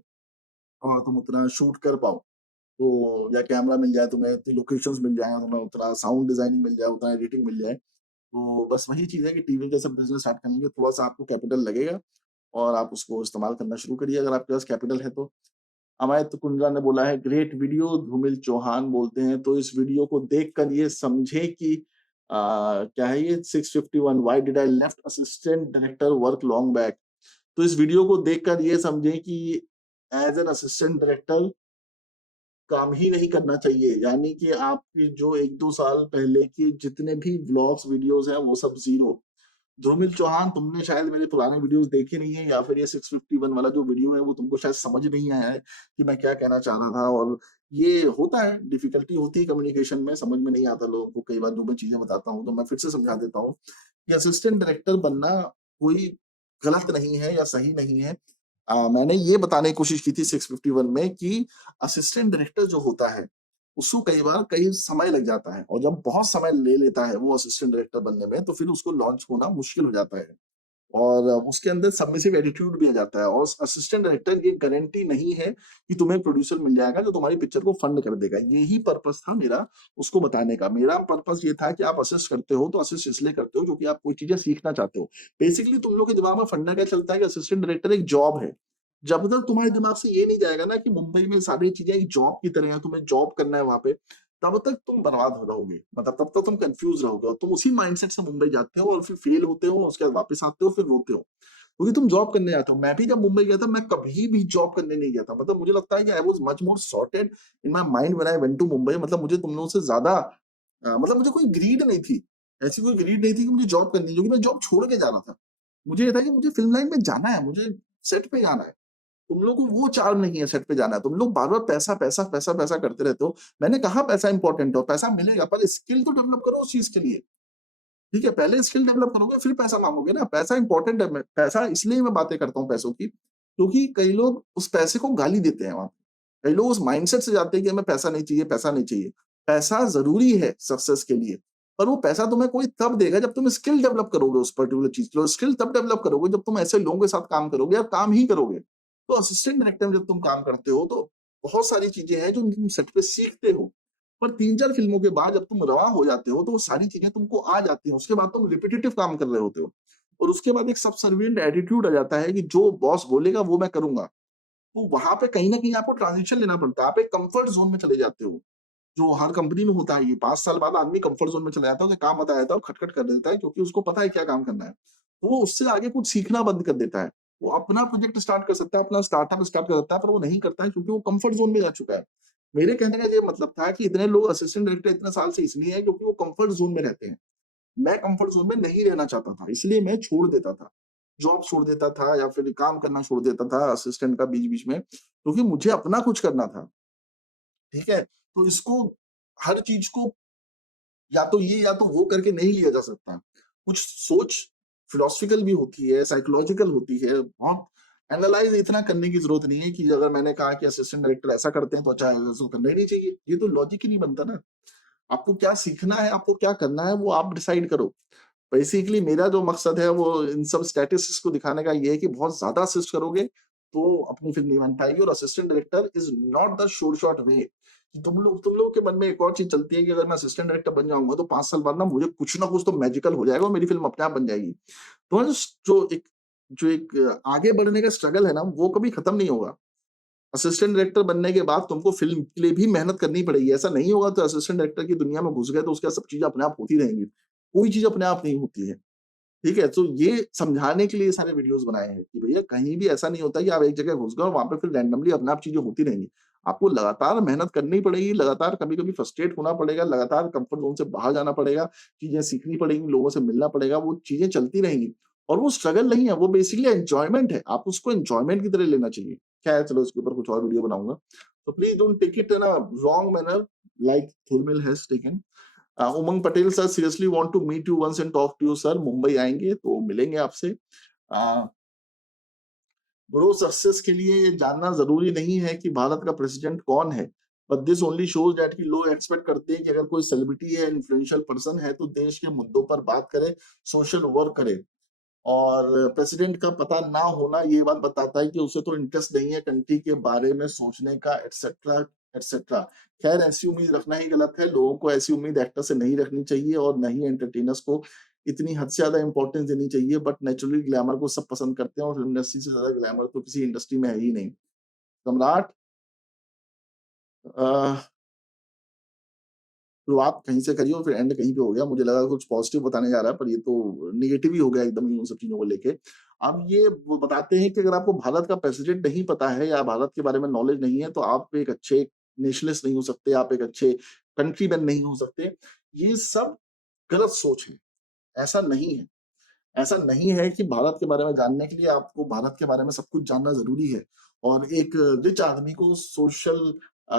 और तुम उतना शूट कर पाओ। तो या कैमरा मिल जाए तुम्हें, इतनी लोकेशंस मिल जाएँ, तुम्हें उतना साउंड डिज़ाइनिंग मिल जाए, उतना एडिटिंग मिल जाए। तो बस वही चीज़ है कि टीवी जैसा बिज़नेस स्टार्ट करने के थोड़ा-सा आपको कैपिटल लगेगा और आप उसको इस्तेमाल करना शुरू करिए अगर आपके पास कैपिटल है तो। अमित कुंद्रा ने बोला है ग्रेट वीडियो, धूमिल चौहान बोलते हैं तो इस वीडियो को देखकर ये समझें कि क्या है ये 651 why did I left assistant director work long back. तो इस वीडियो को देखकर ये समझें कि एज़ एन असिस्टेंट डायरेक्टर काम ही नहीं करना चाहिए। यानी कि आपकी जो 1-2 साल पहले की जितने भी व्लॉग्स वीडियोज़ हैं वो सब ज़ीरो। ध्रुमिल चौहान तुमने शायद मेरे पुराने वीडियोस देखे नहीं है या फिर ये 651 वाला जो वीडियो है वो तुमको शायद समझ नहीं आया है कि मैं क्या कहना चाह रहा था और ये होता है डिफिकल्टी होती है कम्युनिकेशन में समझ में नहीं आता लोगों को कई बार जो मैं चीजें बताता हूँ तो मैं फिर से समझा देता हूँ कि असिस्टेंट डायरेक्टर बनना कोई गलत नहीं है या सही नहीं है। मैंने ये बताने की कोशिश की थी 651 में कि असिस्टेंट डायरेक्टर जो होता है उसको कई बार कई समय लग जाता है और जब बहुत समय ले लेता है वो असिस्टेंट डायरेक्टर बनने में तो फिर उसको लॉन्च होना मुश्किल हो जाता है और उसके अंदर सबमिसिव एटीट्यूड भी आ जाता है और असिस्टेंट डायरेक्टर ये गारंटी नहीं है कि तुम्हें प्रोड्यूसर मिल जाएगा जो तुम्हारी पिक्चर को फंड कर देगा। यही पर्पस था मेरा उसको बताने का। मेरा पर्पस ये था कि आप असिस्ट करते हो तो असिस्ट इसलिए करते हो क्योंकि आप कोई चीजें सीखना चाहते हो। बेसिकली तुम लोग के दिमाग में फंडा क्या चलता है कि असिस्टेंट डायरेक्टर एक जॉब है। जब तक तुम्हारे दिमाग से ये नहीं जाएगा ना कि मुंबई में सारी चीजें एक जॉब की तरह है, तुम्हें जॉब करना है वहां पे, तब तक तुम बर्बाद हो रहोगे। मतलब तब तक तुम कंफ्यूज रहोगे और तुम उसी माइंडसेट से मुंबई जाते हो और फिर फेल होते हो, उसके बाद वापस आते हो, फिर रोते हो। क्योंकि तुम जॉब करने जाते हो। मैं भी जब मुंबई गया था, मैं कभी भी जॉब करने नहीं गया था। मतलब मुझे लगता है कि I was much more sorted in my mind when I went to Mumbai. मतलब मुझे तुम लोगों से ज़्यादा मतलब मुझे कोई ग्रीड नहीं थी। ऐसी कोई ग्रीड नहीं थी कि मुझे जॉब करनी है, क्योंकि मैं जॉब छोड़ के जा रहा था। मुझे ये था कि मुझे फ़िल्म लाइन में जाना है, मुझे सेट पे जाना है। तुम लोगों को वो चार्म नहीं है सेट पे जाना है। तुम लोग बार-बार पैसा, पैसा, पैसा, पैसा करते रहते हो। मैंने कहा पैसा इम्पोर्टेंट है और पैसा मिलेगा, पर स्किल तो डेवलप करो उस चीज़ के लिए। ठीक है, पहले स्किल डेवलप करोगे फिर पैसा माँगोगे ना, पैसा इम्पोर्टेंट है। मैं पैसा इसलिए मैं बातें करता हूँ पैसों की, क्योंकि कई लोग उस पैसे को गाली देते हैं वहाँ पे। कई लोग उस माइंडसेट से जाते हैं कि हमें पैसा नहीं चाहिए, पैसा नहीं चाहिए। पैसा ज़रूरी है सक्सेस के लिए, पर वो पैसा तुम्हें कोई तब देगा जब तुम स्किल डेवलप करोगे उस पर्टिकुलर चीज़ के लिए। स्किल तब डेवलप करोगे जब तुम ऐसे लोगों के साथ काम करोगे और काम ही करोगे। तो असिस्टेंट डायरेक्टर में जब तुम काम करते हो तो बहुत सारी चीज़ें हैं जो तुम सेट पे सीखते हो। पर 3-4 फ़िल्मों के बाद जब तुम रवा हो जाते हो, तो वो सारी चीज़ें तुमको आ जाती हैं। उसके बाद तुम रिपिटिटिव काम कर रहे होते हो और उसके बाद एक सबसर्विएंट एटीट्यूड आ जाता है कि जो बॉस बोलेगा वो मैं करूँगा। तो वहाँ पे कहीं न कहीं आपको ट्रांज़िशन लेना पड़ता है। आप एक कम्फर्ट ज़ोन में चले जाते हो, जो हर कंपनी में होता है ये। 5 साल बाद आदमी कम्फर्ट ज़ोन में चला जाता है, उसे काम आता रहता है और खट-खट कर देता है क्योंकि उसको पता है क्या काम करना है। तो वो उससे आगे कुछ सीखना बंद कर देता है। वो अपना प्रोजेक्ट स्टार्ट कर सकता है, अपना स्टार्टअप स्टार्ट कर सकता है, पर वो नहीं करता है क्योंकि वो कंफर्ट ज़ोन में जा चुका है। मेरे कहने का ये मतलब था कि इतने लोग असिस्टेंट डायरेक्टर इतने साल से इसलिए हैं क्योंकि वो कंफर्ट ज़ोन में रहते हैं। मैं कंफर्ट ज़ोन में नहीं रहना चाहता था, इसलिए मैं छोड़ देता था। जॉब छोड़ देता था या फिर काम करना छोड़ देता था असिस्टेंट का बीच-बीच में, क्योंकि मुझे अपना कुछ करना था, ठीक है? तो इसको हर चीज़ को या तो ये या तो वो करके नहीं लिया जा सकता। कुछ सोच फिलॉसफिकल भी होती है, साइकोलॉजिकल होती है, बहुत एनालाइज़ इतना करने की ज़रूरत नहीं है कि अगर मैंने कहा कि असिस्टेंट डायरेक्टर ऐसा करते हैं तो अच्छा ऐसा करना ही नहीं चाहिए। ये तो लॉजिक ही नहीं बनता ना। आपको क्या सीखना है, आपको क्या करना है वो आप डिसाइड करो। बेसिकली मेरा जो मकसद है वो इन सब स्टैटिस्टिक्स को दिखाने का ये है कि बहुत ज़्यादा असिस्ट करोगे, तो अपनी फ़िल्म नहीं बन पाएगी और assistant director is not the sure shot way. तुम लोगों के मन में एक और चीज़ चलती है कि अगर मैं असिस्टेंट डायरेक्टर बन जाऊँगा तो 5 साल बाद ना मुझे कुछ ना कुछ तो मैजिकल हो जाएगा और मेरी फ़िल्म अपने आप बन जाएगी। तुम्हारा जो एक आगे बढ़ने का स्ट्रगल है ना, वो कभी खत्म नहीं होगा। असिस्टेंट डायरेक्टर बनने के बाद तुमको फ़िल्म के लिए भी मेहनत करनी पड़ेगी। ऐसा नहीं होगा तो असिस्टेंट डायरेक्टर की दुनिया में घुस गए तो उसके बाद सब चीज़ें अपने आप होती रहेंगी। कोई चीज़ अपने आप नहीं होती है। ठीक है? तो ये समझाने के लिए ये सारे वीडियोज़ बनाए हैं कि भैया कहीं भी ऐसा नहीं होता कि आप एक जगह घुस गए और वहाँ पे फिर रैंडमली अपने आप चीज़ें होती रहेंगी। आपको लगातार मेहनत करनी पड़ेगी, लगातार कभी-कभी फ्रस्ट्रेट होना पड़ेगा, लगातार कम्फर्ट ज़ोन से बाहर जाना पड़ेगा, चीज़ें सीखनी पड़ेंगी, लोगों से मिलना पड़ेगा, वो चीज़ें चलती रहेंगी। और वो स्ट्रगल नहीं है, वो बेसिकली एन्जॉयमेंट है। आप उसको एन्जॉयमेंट की तरह लेना चाहिए। खैर चलो इसके ऊपर कुछ और वीडियो बनाऊँगा। तो please don't take it in a wrong manner like थुलमिल has taken. Umang Patel sir seriously want to meet you once and talk to you sir Mumbai आएँगे तो मिलेंगे आपसे। अ, ब्रो सक्सेस के लिए ये जानना ज़रूरी नहीं है कि भारत का प्रेसिडेंट कौन है। But this only shows that कि लोग एक्सपेक्ट करते हैं कि अगर कोई सेलिब्रिटी है, इन्फ्लुएंशियल पर्सन है तो देश के मुद्दों पर बात करे, सोशल वर्क करे। और प्रेसिडेंट का पता ना होना ये बात बताता है कि उसे तो इंटरेस्ट नहीं है कंट्री के बारे में सोचने का एटसेट्रा, एटसेट्रा। खैर ऐसी उम्मीद रखना ही गलत है। लोगों को ऐसी उम्मीद एक्टर से नहीं रखनी चाहिए और ना ही एंटरटेनर्स को इतनी हद से ज़्यादा इम्पोर्टेंस देनी चाहिए। बट नेचुरली ग्लैमर को सब पसंद करते हैं और फ़िल्म इंडस्ट्री से ज़्यादा ग्लैमर तो किसी इंडस्ट्री में है ही नहीं। सम्राट अ, शुरुआत कहीं से करी और फिर एंड कहीं पे हो गया। मुझे लगा कुछ पॉज़िटिव बताने जा रहा है पर ये तो नेगेटिव ही हो गया एकदम ही उन सब चीज़ों को लेके। अब ये वो बताते हैं कि अगर आपको भारत का प्रेसिडेंट नहीं पता है या भारत के बारे में नॉलेज नहीं है तो आप एक अच्छे नेशनलिस्ट नहीं हो सकते, आप एक अच्छे कंट्रीमैन नहीं हो सकते। ये सब गलत सोच है, ऐसा नहीं है। ऐसा नहीं है कि भारत के बारे में जानने के लिए आपको भारत के बारे में सब कुछ जानना ज़रूरी है और एक रिच आदमी को सोशल अ,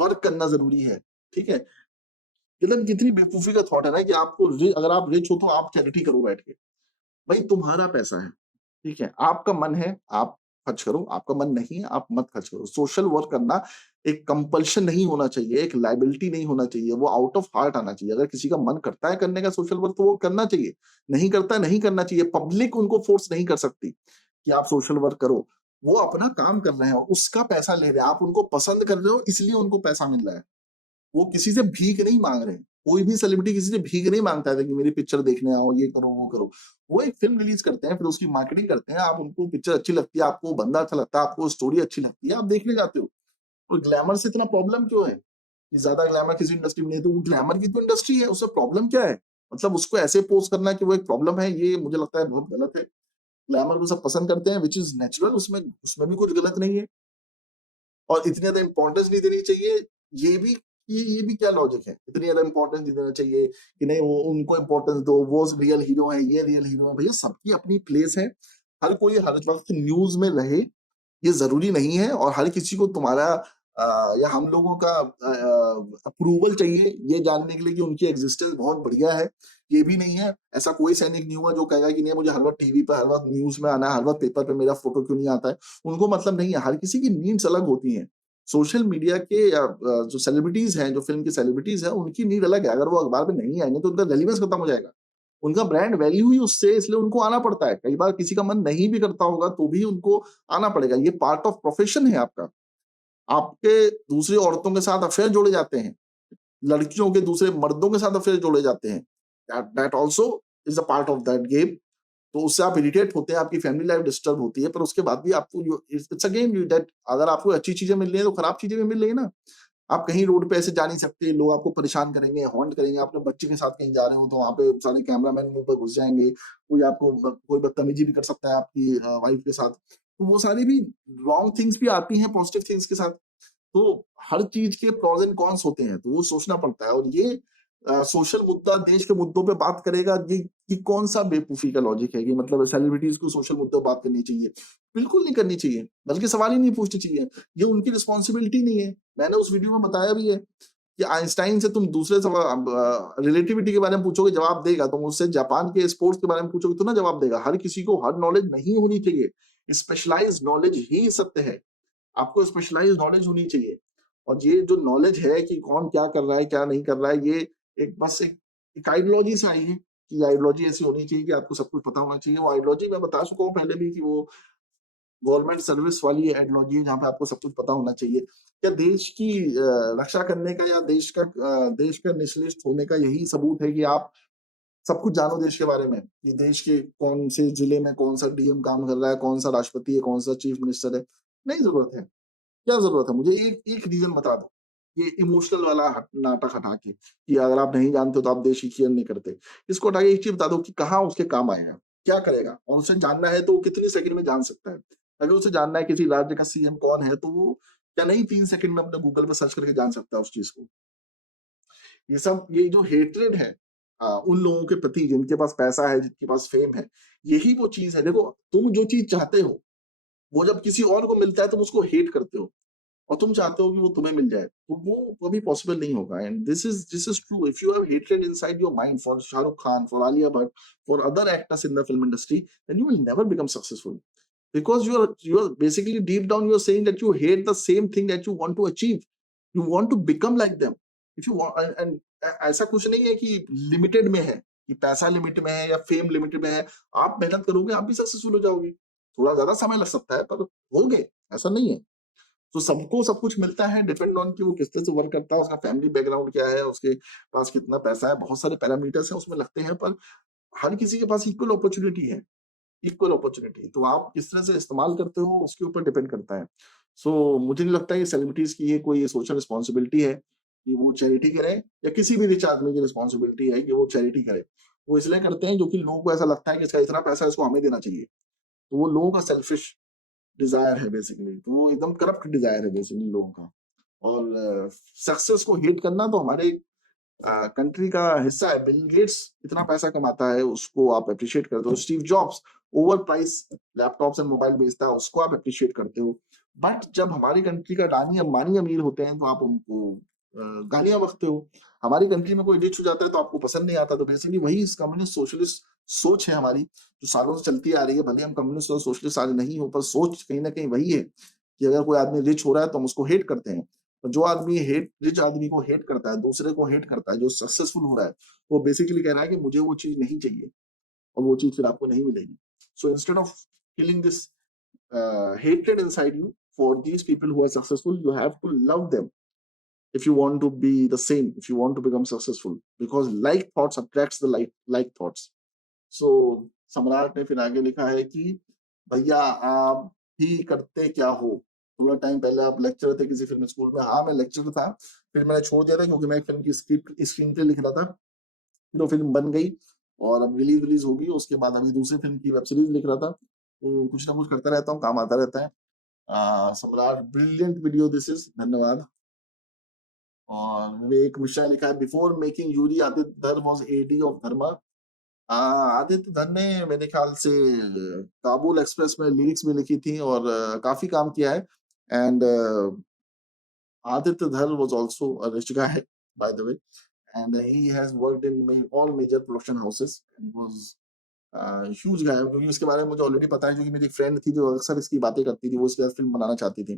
वर्क करना ज़रूरी है, ठीक है? मतलब कितनी बेवकूफ़ी का थॉट है ना कि आपको अगर आप रिच हो तो आप चैरिटी करो बैठ के। भाई तुम्हारा पैसा है, ठीक है? आपका मन है, आप खर्च करो, आपका मन नहीं है, आप मत खर्च करो। सोशल वर्क करना एक कंपल्शन नहीं होना चाहिए, एक लायबिलिटी नहीं होना चाहिए, वो आउट ऑफ हार्ट आना चाहिए। अगर किसी का मन करता है करने का सोशल वर्क तो वो करना चाहिए, नहीं करता है, नहीं करना चाहिए। पब्लिक उनको फोर्स नहीं कर सकती कि आप सोशल वर्क करो। वो अपना काम कर रहे हैं, उसका पैसा ले रहे हैं, आप उनको पसंद कर रहे हो इसलिए उनको पैसा मिल रहा है। वो किसी से भीख नहीं माँग रहे हैं। कोई भी सेलिब्रिटी किसी से भीख नहीं माँगता है कि मेरी पिक्चर देखने आओ, ये करो, वो करो। वो एक फ़िल्म रिलीज़ करते हैं, फिर उसकी मार्केटिंग करते हैं, आप उनको पिक्चर अच्छी लगती है, आपको बंदा अच्छा लगता है, आपको स्टोरी अच्छी लगती है, आप देखने जाते हो। और ग्लैमर से इतना प्रॉब्लम क्यों है? कि ज़्यादा ग्लैमर किसी इंडस्ट्री में नहीं है, तो वो ग्लैमर की तो इंडस्ट्री है, उसमें प्रॉब्लम क्या है? मतलब उसको ऐसे पोज़ करना कि वो एक प्रॉब्लम है, ये मुझे लगता है बहुत गलत है। ग्लैमर को सब पसंद करते हैं, व्हिच इज़ नेचुरल, उसमें उसमें भी कुछ गलत नहीं है। और इतनी ज़्यादा इम्पोर्टेंस नहीं देनी चाहिए, ये भी क्या लॉजिक है? इतनी ज़्यादा इम्पोर्टेंस नहीं देना चाहिए कि नहीं वो उनको इम्पोर्टेंस दो, वो रियल हीरो है, ये रियल हीरो है। भैया सबकी अपनी प्लेस है। हर कोई हर वक़्त न्यूज़ में रहे, ये ज़रूरी नहीं है और हर किसी को तुम्हारा या हम लोगों का अप्रूवल चाहिए ये जानने के लिए कि उनकी एक्जिस्टेंस बहुत बढ़िया है, ये भी नहीं है। ऐसा कोई सैनिक नहीं हुआ जो कहेगा कि नहीं मुझे हर वक़्त टीवी पे, हर वक़्त न्यूज़ में आना है, हर वक़्त पेपर पे मेरा फ़ोटो क्यों नहीं आता है। उनको मतलब नहीं है, हर किसी की नीड्स अलग होती हैं। सोशल मीडिया के जो सेलिब्रिटीज़ हैं, जो फ़िल्म के सेलिब्रिटीज़ हैं, उनकी नीड अलग है। अगर वो अखबार में नहीं आएँगे तो उनका रेलेवेंस खत्म हो जाएगा। उनका ब्रांड वैल्यू ही उससे इसलिए उनको आना पड़ता है। कई बार किसी का मन नहीं भी करता होगा तो भी उनको आना पड़ेगा। ये पार्ट ऑफ प्रोफ़ेशन है आपका। आपके दूसरी औरतों के साथ अफ़ेयर जोड़े जाते हैं। लड़कियों के दूसरे मर्दों के साथ अफ़ेयर जोड़े जाते हैं। That that also is a part of that game. तो उससे आप इरिटेट होते हैं, आपकी फैमिली लाइफ़ डिस्टर्ब होती है, पर उसके बाद भी आपको इट्स अ गेम दैट अगर आपको अच्छी चीज़ें मिल रही हैं, तो खराब चीज़ें भी मिल रही है ना। आप कहीं रोड पे ऐसे जा नहीं सकते, लोग आपको परेशान करेंगे, हॉन्ट करेंगे। आप अपने बच्चे के साथ कहीं जा रहे हो तो वहाँ पे सारे कैमरामैन मुँह पे घुस जाएँगे, कोई बदतमीज़ी भी कर सकता है आपकी वाइफ के साथ। तो वो सारी भी रॉन्ग थिंग्स भी आती हैं पॉजिटिव थिंग्स के साथ। तो हर चीज़ के प्रोस एंड कॉन्स होते हैं, तो वो सोचना पड़ता है। और ये सोशल मुद्दा देश के मुद्दों पे बात करेगा, ये कौन-सा बेवकूफ़ी का लॉजिक है कि मतलब सेलिब्रिटीज़ को सोशल मुद्दों पे बात करनी चाहिए। बिल्कुल नहीं करनी चाहिए, बल्कि सवाल ही नहीं पूछने चाहिए। ये उनकी रिस्पॉन्सिबिलिटी नहीं है। मैंने उस वीडियो में बताया भी है कि आइंस्टाइन से तुम दूसरे रिलेटिविटी के बारे में पूछोगे, जवाब देगा। तुम उससे जापान के स्पोर्ट्स के बारे में पूछोगे तो ना जवाब देगा। हर किसी को हर नॉलेज नहीं होनी चाहिए। स्पेशलाइज्ड नॉलेज ही सत्य है। आपको स्पेशलाइज्ड नॉलेज होनी चाहिए। और ये जो नॉलेज है कि कौन क्या कर रहा है, क्या नहीं कर रहा है, ये एक आइडियोलॉजी से आई है कि आइडियोलॉजी ऐसी होनी चाहिए कि आपको सब कुछ पता होना चाहिए। वो आइडियोलॉजी मैं बता चुका हूँ पहले भी कि वो गवर्नमेंट सर्विस वाली आइडियोलॉजी है, जहाँ पे आपको सब कुछ पता होना चाहिए। क्या देश की रक्षा करने का या देश का निश्लिष्ट होने का यही सबूत है कि आप सब कुछ जानो देश के बारे में, कि देश के कौन से जिले में कौन सा डीएम काम कर रहा है, कौन सा राष्ट्रपति है, कौन सा चीफ मिनिस्टर है? नहीं ज़रूरत है। क्या ज़रूरत है? मुझे एक एक रीज़न बता दो। ये इमोशनल वाला नाटक हटा के, कि अगर आप नहीं जानते हो तो आप देश की केयर नहीं करते। इसको हटा के एक चीज़ बता दो कि कहाँ उसके काम आएगा? क्या करेगा? और उसे जानना है तो वो कितनी सेकंड में जान सकता है? अगर उसे जानना है किसी राज्य का सीएम कौन है, तो वो क्या नहीं 3 सेकंड में अपने गूगल पे सर्च करके जान सकता है उस चीज़ को? ये जो हेट्रेड है उन लोगों के प्रति जिनके पास पैसा है, जिनके पास फेम है, यही वो चीज़ है। देखो, तुम जो चीज़ चाहते हो, वो जब किसी और को मिलता है तुम उसको हेट करते हो। और तुम चाहते हो कि वो तुम्हें मिल जाए, तो वो कभी पॉसिबल नहीं होगा। And this is true. If you have hatred inside your mind for Shahrukh Khan, for Alia Bhatt, for other actors in the film industry, then you will never become successful, because you are basically deep down you're saying that you hate the same thing that you want to achieve. You want to become like them. If you want, and ऐसा कुछ नहीं है कि limited में है, कि पैसा limit में है या फेम लिमिट में है। आप मेहनत करोगे आप भी सक्सेसफुल हो जाओगे। थोड़ा ज्यादा समय लग सकता है पर होगे, ऐसा नहीं है। तो सबको सब कुछ मिलता है, डिपेंड ऑन कि वो किस तरह से वर्क करता है, उसका फैमिली बैकग्राउंड क्या है, उसके पास कितना पैसा है, बहुत सारे पैरामीटर्स हैं उसमें लगते हैं। पर हर किसी के पास इक्वल अपॉर्चुनिटी है, इक्वल अपॉर्चुनिटी। तो आप किस तरह से इस्तेमाल करते हो उसके ऊपर डिपेंड करता है। मुझे नहीं लगता है कि सेलिब्रिटीज की ये कोई सोशल रिस्पॉन्सिबिलिटी है कि वो चैरिटी करें, या किसी भी रिच आदमी की रिस्पॉन्सिबिलिटी है कि वो चैरिटी करे। वो इसलिए करते हैं जो कि लोगों को ऐसा लगता है कि इसका इतना पैसा है, इसको हमें देना चाहिए। तो वो लोगों का सेल्फिश डिजायर है बेसिकली। तो वो एकदम करप्ट डिजायर है बेसिकली लोगों का। और सक्सेस को हेट करना तो हमारे कंट्री का हिस्सा है। बिल गेट्स इतना पैसा कमाता है, उसको आप अप्रिशिएट करते हो। Steve jobs over price laptops and mobile बेचता है, उसको आप अप्रिशिएट करते हो। बट जब हमारी कंट्री का रानी अंबानी अमीर होते हैं तो आप उनको गालियां बकते हो। हमारी कंट्री में कोई रिच हो जाता है तो आपको पसंद नहीं आता। तो बेसिकली वही कम्युनिस्ट सोशलिस्ट सोच है हमारी, जो सालों से चलती आ रही है। भले हम कम्युनिस्ट और सोशलिस्ट आज नहीं हो, पर सोच कहीं ना कहीं वही है कि अगर कोई आदमी रिच हो रहा है तो हम उसको हेट करते हैं। तो जो आदमी रिच आदमी को हेट करता है, दूसरे को हेट करता है, जो सक्सेसफुल हो रहा है, वो बेसिकली कह रहा है कि मुझे वो चीज नहीं चाहिए, और वो चीज फिर आपको नहीं मिलेगी। So instead of killing this hatred inside you for these people who are successful, you have to love them if you want to be the same, if you want to become successful, because like thoughts attracts the like thoughts. सो सम्राट ने फिर आगे लिखा है कि भैया आप ही करते क्या हो? थोड़ा टाइम पहले आप लेक्चरर थे किसी फिल्म स्कूल में। हाँ, मैं लेक्चरर था, फिर मैंने छोड़ दिया था क्योंकि मैं एक फिल्म की स्क्रिप्ट स्क्रीन प्ले लिख रहा था। फिर वो फिल्म बन गई और अब रिलीज रिलीज होगी। उसके बाद अभी दूसरी फिल्म की वेब सीरीज लिख रहा था। तो कुछ ना कुछ करता रहता हूँ, काम आता रहता है। सम्राट ब्रिलियंट वीडियो दिस इज, धन्यवाद। और विवेक मिश्रा लिखा है बिफोर मेकिंग यूरी आदित्य धर वॉज एडी ऑफ धर्मा। आदित्य धर ने मेरे ख्याल से काबुल एक्सप्रेस में लिरिक्स भी लिखी थी और काफी काम किया है। And Aditya Dhar was also a rich guy, by the way, and he has worked in all major production houses. He was huge guy, क्योंकि उसके बारे में मुझे ऑलरेडी पता है, क्योंकि मेरी फ्रेंड थी जो अक्सर इसकी बातें करती थी। वो इसके साथ फिल्म बनाना चाहती थी।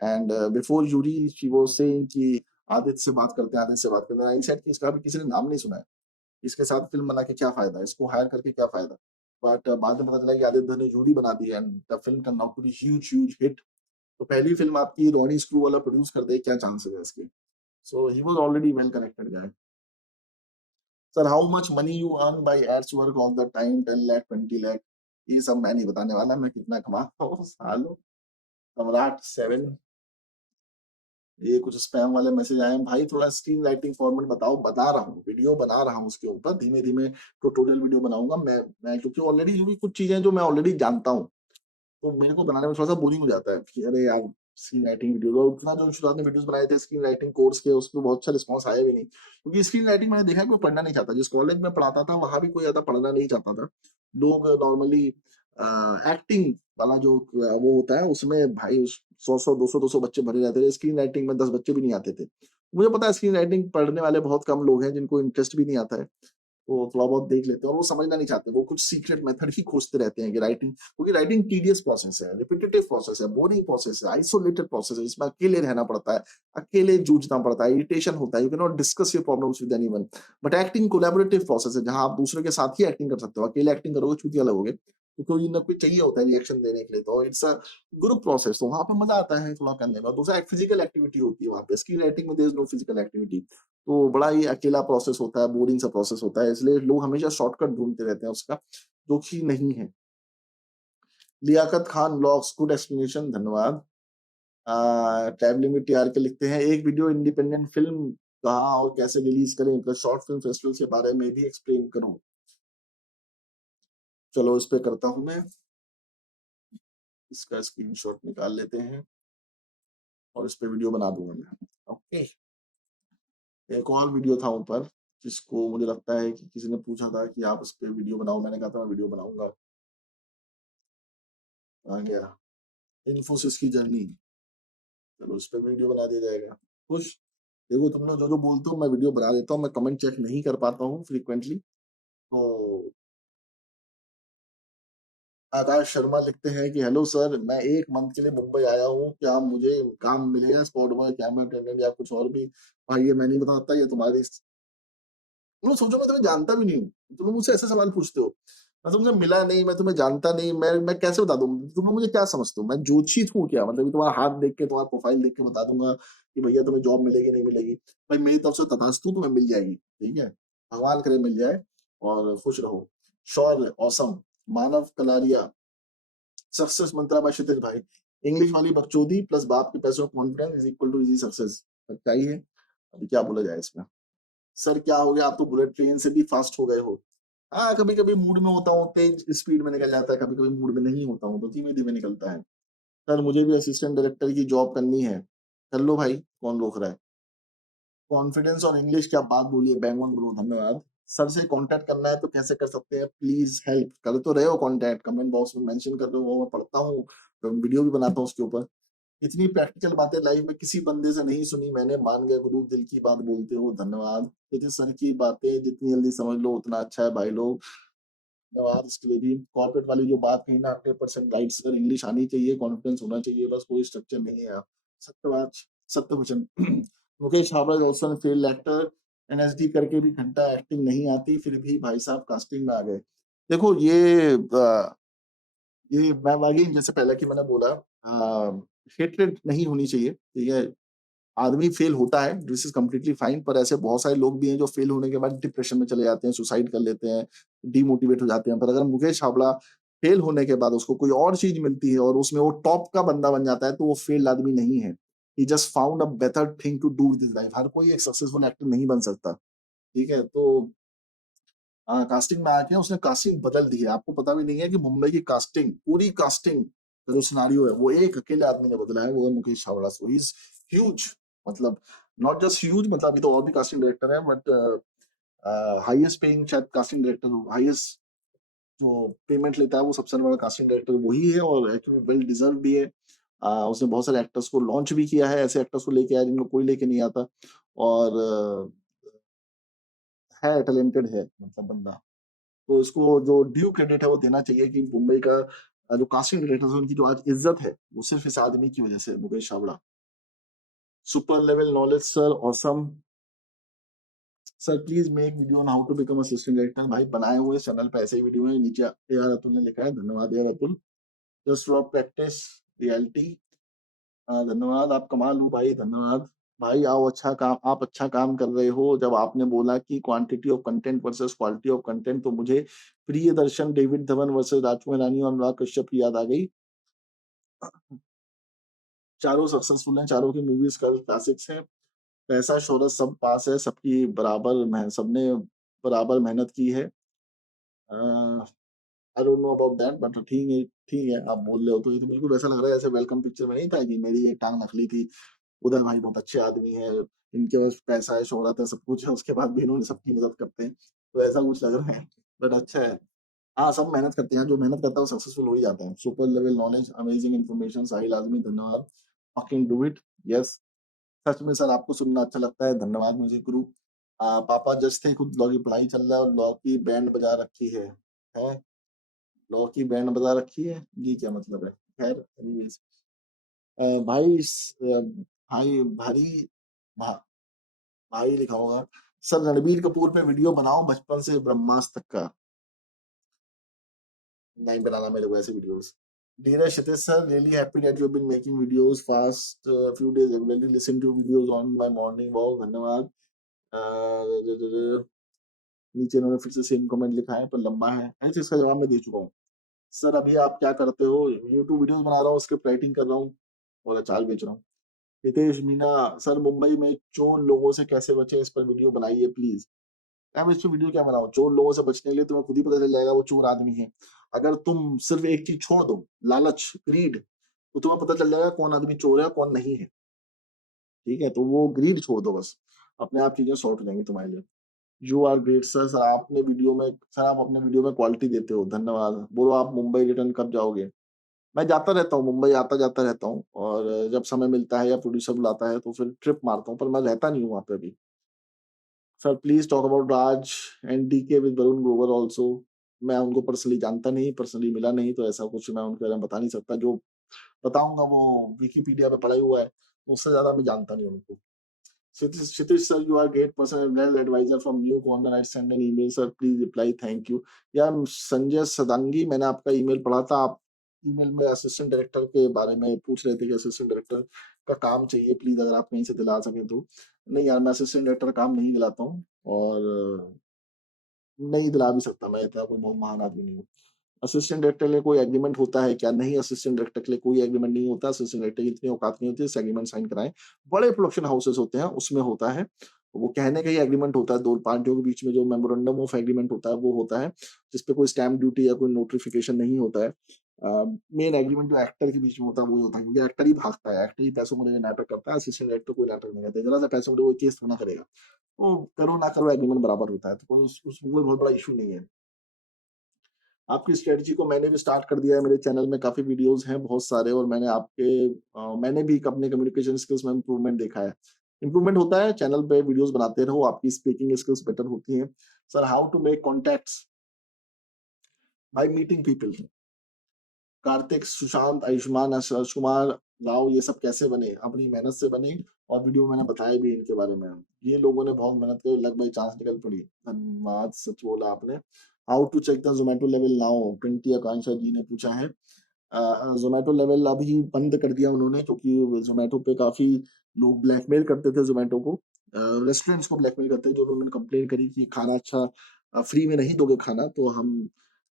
And before Yuri she was saying कि आदित्य से बात करते हैं, आदित्य से बात करते हैं। आई सेड कि इसका भी किसी ने नाम नहीं सुना है, इसके साथ फिल्म बना के क्या फायदा, इसको हायर करके क्या फायदा। बट बाद में पता चला कि आदित्य ने यूरी बना दी and the film turn out to be huge huge hit. तो पहली फिल्म आपकी रॉनी स्क्रू वाला प्रोड्यूस कर दे, क्या चांसेस है इसके? So he was already well connected guy. Sir how much money you earn by ads work all the time? 10 lakh 20 lakh? ये सब मैं नहीं बताने वाला मैं कितना कमाता हूँ सालों। सम्राट 7 ये कुछ स्पैम वाले मैसेज आए हैं, भाई थोड़ा स्क्रीन राइटिंग फॉर्मेट बताओ, बता रहा हूँ, वीडियो बना रहा हूँ उसके ऊपर, धीमे-धीमे ट्यूटोरियल वीडियो बनाऊँगा मैं क्योंकि ऑलरेडी जो भी कुछ चीज़ें जो मैं ऑलरेडी जानता हूँ, तो मेरे को बनाने में थोड़ा-सा बोरिंग हो जाता है कि अरे यार! स्क्रीन राइटिंग वीडियो और उतना जो शुरुआत में वीडियोज़ बनाए थे स्क्रीन राइटिंग कोर्स के, उसपे बहुत अच्छा रिस्पॉन्स आया भी नहीं। क्योंकि स्क्रीन राइटिंग मैंने देखा है कोई पढ़ना नहीं चाहता। जिस कॉलेज में पढ़ाता था, वहाँ भी कोई ज़्यादा पढ़ना नहीं चाहता था। लोग नॉर्मली एक्टिंग वाला जो वो होता है, उसमें भाई उस 100-100, 200-200 बच्चे भरे रहते थे। स्क्रीन राइटिंग में 10 बच्चे भी नहीं आते थे। मुझे पता है स्क्रीन राइटिंग पढ़ने वाले बहुत कम लोग हैं, जिनको इंटरेस्ट भी नहीं आता है। वो थोड़ा बहुत देख लेते हैं और वो समझना नहीं चाहते, वो कुछ सीक्रेट मेथड ही खोजते रहते हैं कि राइटिंग, क्योंकि राइटिंग टीडियस प्रोसेस है, रिपीटेटिव प्रोसेस है, बोरिंग प्रोसेस है, आइसोलेटेड प्रोसेस है, जिसमें अकेले रहना पड़ता है, अकेले जूझना पड़ता है, इरिटेशन होता है, you can not discuss your problems with anyone. But acting collaborative process है, जहाँ आप दूसरे के साथ ही एक्टिंग कर सकते हो, अकेले एक्टिंग करोगे चूतिया लगोगे, तो कोई ना कोई चाहिए होता है रिएक्शन देने के लिए, तो इट्स अ ग्रुप प्रोसेस, तो वहाँ पे मजा आता है थोड़ा करने में। दूसरा एक फिजिकल एक्टिविटी होती है वहाँ पे, स्क्रीन राइटिंग में there is no physical activity, तो बड़ा ही अकेला प्रोसेस होता है, बोरिंग सा प्रोसेस होता है, इसलिए लोग हमेशा शॉर्टकट ढूँढते रहते हैं उसका, जो कि नहीं है। Liyaqat Khan vlogs, good explanation, धन्यवाद। टैब लिमिट टीआर के लिखते हैं, एक वीडियो इंडिपेंडेंट फ़िल्म कहाँ और कैसे रिलीज़ करें? प्लस शॉर्ट फ़िल्म फेस्टिवल के बारे में भी एक्सप्लेन करो। चलो इस पे करता हूँ मैं, इसका स्क्रीनशॉट निकाल लेते हैं और इस पे वीडियो बना दूँगा मैं। ओके, एक और वीडियो था ऊपर, जिसको मुझे लगता है कि किसी ने पूछा था कि आप इस पे वीडियो बनाओ, मैंने कहा था मैं वीडियो बनाऊँगा। आ गया, इन्फोसिस की जर्नी, चलो इस पे वीडियो बना दिया जाएगा। खुश? देखो तुम लोग जो-जो बोलते हो मैं वीडियो बना देता हूँ, मैं कमेंट चेक नहीं कर पाता हूँ फ्रीक्वेंटली, तो आकाश शर्मा लिखते हैं कि हेलो सर, मैं 1 मंथ के लिए मुंबई आया हूँ, क्या मुझे काम मिलेगा स्पॉट बॉय, कैमरा अटेंडेंट या कुछ और भी? भाई ये मैं नहीं बताता, ये तुम्हारी तुम लोग सोचो मैं तुम्हें जानता भी नहीं हूँ, तुम लोग मुझसे ऐसे सवाल पूछते हो। मैं तुमसे मिला नहीं, मैं तुम्हें जानता नहीं, मैं कैसे बता दूँ? तुम लोग मुझे क्या समझते हो? मैं ज्योतिषी हूँ क्या? मतलब कि तुम्हारा हाथ देख के, तुम्हारा प्रोफाइल देख के बता दूँगा कि भैया तुम्हें जॉब मिलेगी, नहीं मिलेगी। भाई मेरी तरफ से तथास्तु, तुम्हें मिल जाएगी, ठीक है? भगवान करे मिल जाए और खुश रहो। Shaurya, awesome, Manav Kalaria, success mantra by Kshitij भाई। इंग्लिश वाली बकचोदी प्लस बाप के पैसों का confidence is equal to easy success. सच्चाई है। अभी क्या बोला जाए इसमें? सर क्या हो गया, आप तो बुलेट ट्रेन से भी फास्ट हो गए हो। हाँ, कभी-कभी मूड में होता हूँ, तेज स्पीड में निकल जाता है, कभी-कभी मूड में नहीं होता हूँ, तो धीमे-धीमे निकलता है। सर मुझे भी असिस्टेंट डायरेक्टर की जॉब करनी है। कर लो भाई, कौन रोक रहा है? कॉन्फिडेंस और इंग्लिश क्या बात बोली है, बैंग ऑन ब्रो, धन्यवाद। सर से कॉन्टैक्ट करना है तो कैसे कर सकते हैं? Please help. कर तो रहे हो कॉन्टैक्ट, कमेंट बॉक्स में मेंशन कर रहे हो, मैं पढ़ता हूँ, तो वीडियो भी बनाता हूँ उसके ऊपर। इतनी प्रैक्टिकल बातें लाइफ में किसी बंदे से नहीं सुनी मैंने, मान गए गुरु, दिल की बात बोलते हो, धन्यवाद। नितिन सर की बातें जितनी जल्दी समझ लो उतना अच्छा है भाई लोग, धन्यवाद इसके लिए भी। कॉर्पोरेट वाली जो बात कही ना 100% राइट सर, इंग्लिश आनी चाहिए, कॉन्फिडेंस होना चाहिए, बस कोई स्ट्रक्चर नहीं है यहाँ। सत्यवाद, सत्य वचन। Mukesh Howrah is also an failed actor, NSD करके भी घंटा एक्टिंग नहीं आती, फिर भी भाई साहब कास्टिंग में आ गए। देखो ये मैं अगेन जैसे पहले कि मैंने बोला, हेट्रेड नहीं होनी चाहिए, ठीक है? आदमी फेल होता है, दिस इज़ कंप्लीटली फाइन, पर ऐसे बहुत सारे लोग भी हैं जो फेल होने के बाद डिप्रेशन में चले जाते हैं, सुसाइड कर लेते हैं, डिमोटिवेट हो जाते हैं। पर अगर मुकेश हावड़ा फेल होने के बाद उसको कोई और चीज़ मिलती है और उसमें वो टॉप का बंदा बन जाता है, तो वो फेल्ड आदमी नहीं है। He just found a better thing to do with his life. हर कोई एक सक्सेसफुल एक्टर नहीं बन सकता, ठीक है? तो कास्टिंग में आके उसने कास्टिंग बदल दी है। आपको पता भी नहीं है कि मुंबई की कास्टिंग, पूरी कास्टिंग का जो सिनेरियो है, वो एक अकेले आदमी ने बदला है, वो है मुकेश हावड़ा। सो ही इज़ ह्यूज, मतलब नॉट जस्ट ह्यूज, मतलब अभी तो और भी कास्टिंग डायरेक्टर हैं, बट हाईएस्ट पेइंग शायद कास्टिंग डायरेक्टर, हाईएस्ट जो पेमेंट लेता है वो सबसे बड़ा कास्टिंग डायरेक्टर वही है और एक्चुअली वेल डिजर्व भी है। उसने बहुत सारे एक्टर्स को लॉन्च भी किया है, ऐसे एक्टर्स को लेके आया जिनको कोई लेके नहीं आता, और है टैलेंटेड है मतलब बंदा। तो इसको जो ड्यू क्रेडिट है वो देना चाहिए कि मुंबई का जो कास्टिंग डायरेक्टर्स है उनकी जो आज इज्जत है वो सिर्फ इस आदमी की वजह से, Mukesh Chhabra. Super level knowledge sir, awesome. Sir please make video on how to become assistant director. भाई बनाए हुए चैनल पे ऐसे ही वीडियो है, नीचे ए आर अतुल ने लिखा है, धन्यवाद A R Atul. Just for practice reality, धन्यवाद, आप कमाल हो भाई, धन्यवाद। भाई आओ, अच्छा काम, आप अच्छा काम कर रहे हो। जब आपने बोला कि quantity of content versus quality of content, तो मुझे प्रियदर्शन, डेविड धवन वर्सेस राजकुमार रानी और अनुराग कश्यप की याद आ गई। चारों सक्सेसफुल हैं, चारों की मूवीज कल्ट क्लासिक्स हैं। पैसा शोहरत सब पास है, सबकी बराबर सबने बराबर मेहनत की है। I don't know about that, but ठीक है, आप बोल रहे हो तो ये तो बिल्कुल वैसा लग रहा है जैसे वेलकम पिक्चर में नहीं था कि मेरी एक टांग नकली थी, उदय भाई बहुत अच्छे आदमी है, इनके पास पैसा है, शोहरत है, सब कुछ है, उसके बाद भी इन्होंने सबकी मदद करते हैं, तो ऐसा कुछ लग रहा है, बट अच्छा है। हाँ, सब मेहनत करते हैं, जो मेहनत करता है वो सक्सेसफुल हो ही जाता है। Super level knowledge, amazing information, Sahil Azmi धन्यवाद। Fucking do it, yes. सच में सर आपको सुनना अच्छा लगता है, धन्यवाद मुझे गुरु। पापा जज थे, खुद लॉ की पढ़ाई चल रहा है और लॉ की बैंड बजा रखी है। है? लॉ की बैंड बजा रखी है? ये क्या मतलब है? खैर एनीवेज। भाई भाई भारी भा, भाई लिखा होगा। सर रणबीर कपूर पे वीडियो बनाओ बचपन से ब्रह्मास्त्र तक का। नहीं बनाना मेरे को ऐसे videos. Dear Kshitij sir, really happy that you've been making videos fast few days regularly. Listen to videos on my morning walk. धन्यवाद। नीचे इन्होंने फिर से सेम कमेंट लिखा है पर लंबा है, ऐसे इसका जवाब मैं दे चुका हूँ। सर अभी आप क्या करते हो? यूट्यूब वीडियोस बना रहा हूँ, स्क्रिप्ट राइटिंग कर रहा हूँ और अचार बेच रहा हूँ। हितेश मीना, सर मुंबई में चोर लोगों से कैसे बचे, इस पर वीडियो बनाइए प्लीज। मैं इस पर वीडियो क्या बनाऊं? चोर लोगों से बचने के लिए तुम्हें खुद ही पता चल जाएगा वो चोर आदमी है। अगर तुम सिर्फ एक चीज छोड़ दो, लालच, ग्रीड, तो तुम्हें पता चल जाएगा कौन आदमी चोर है कौन नहीं है। ठीक है, तो वो ग्रीड छोड़ दो बस, अपने आप चीजें सॉर्ट हो जाएंगी तुम्हारे लिए। You are great sir. Sir आपने वीडियो में सर आप अपने वीडियो में क्वालिटी देते हो, धन्यवाद। बोलो आप मुंबई रिटर्न कब जाओगे? मैं जाता रहता हूँ मुंबई, आता जाता रहता हूँ, और जब समय मिलता है या प्रोड्यूसर बुलाता है तो फिर ट्रिप मारता हूँ, पर मैं रहता नहीं हूँ वहां पे अभी। Sir please talk about Raj and DK with Varun Grover also. मैं उनको पर्सनली जानता नहीं, पर्सनली मिला नहीं, तो ऐसा कुछ मैं उनके बारे में बता नहीं सकता। जो बताऊंगा वो विकिपीडिया पे पढ़ा ही हुआ है, उससे ज्यादा मैं जानता नहीं उनको। Kshitij sir, you are great person and well advisor from new corner. I send an email, sir. Please reply. Thank you. यार संजय सदांगी, मैंने आपका ईमेल पढ़ा था। आप ईमेल में असिस्टेंट डायरेक्टर के बारे में पूछ रहे थे कि असिस्टेंट डायरेक्टर का काम चाहिए, प्लीज अगर आप कहीं से दिला सकें तो। नहीं यार, मैं असिस्टेंट डायरेक्टर का काम नहीं दिलाता हूँ, और नहीं दिला भी सकता, मैं इतना कोई बहुत महान आदमी नहीं हूँ। असिस्टेंट डायरेक्टर के लिए कोई एग्रीमेंट होता है क्या? नहीं, असिस्टेंट डायरेक्टर के लिए कोई एग्रीमेंट नहीं होता। असिस्टेंट डायरेक्टर की इतनी औकात नहीं होती है एग्रीमेंट साइन कराएं। बड़े प्रोडक्शन हाउसेस होते हैं उसमें होता है, वो कहने का ही एग्रीमेंट होता है, दो पार्टियों के बीच में जो मेमोरेंडम ऑफ एग्रीमेंट होता है वो होता है, जिसपे कोई स्टैम्प ड्यूटी या कोई नोटिफिकेशन नहीं होता है। मेन एग्रीमेंट जो एक्टर के बीच में होता है वही होता है, क्योंकि एक्टर ही भागता है, एक्टर ही पैसों को लेकर नाटक करता है, असिस्टेंट डायरेक्टर कोई नाटक नहीं करता, जरा सा पैसों को केस थोड़ा करेगा, वो करो ना करो एग्रीमेंट बराबर होता है, तो कोई उसमें कोई बहुत बड़ा इशू नहीं है। आपकी स्ट्रेटजी को मैंने भी स्टार्ट कर दिया है, मेरे चैनल में काफी वीडियोस हैं बहुत सारे, और मैंने भी अपने कम्युनिकेशन स्किल्स में इंप्रूवमेंट देखा है। इंप्रूवमेंट होता है, चैनल पे वीडियोस बनाते रहो, आपकी स्पीकिंग स्किल्स बेटर होती हैं। Sir how to make contacts? By meeting people. Kartik, Sushant, Ayushmann, Ashraf Kumar, Rao, ये सब कैसे बने? अपनी मेहनत से बने, और वीडियो में मैंने बताया भी इनके बारे में। ये लोगों ने बहुत मेहनत की, लग भाई चांस निकल पड़ी। धन्यवाद, सच बोला आपने। How to check the Zomato level now? Printy Akanksha ji ने पूछा है। जोमेटो लेवल अभी बंद कर दिया उन्होंने, क्योंकि जोमेटो पे काफी लोग ब्लैकमेल करते थे जोमेटो को, रेस्टोरेंट्स को ब्लैकमेल करते थे, जो उन्होंने कंप्लेन करी कि खाना अच्छा फ्री में नहीं दोगे खाना तो हम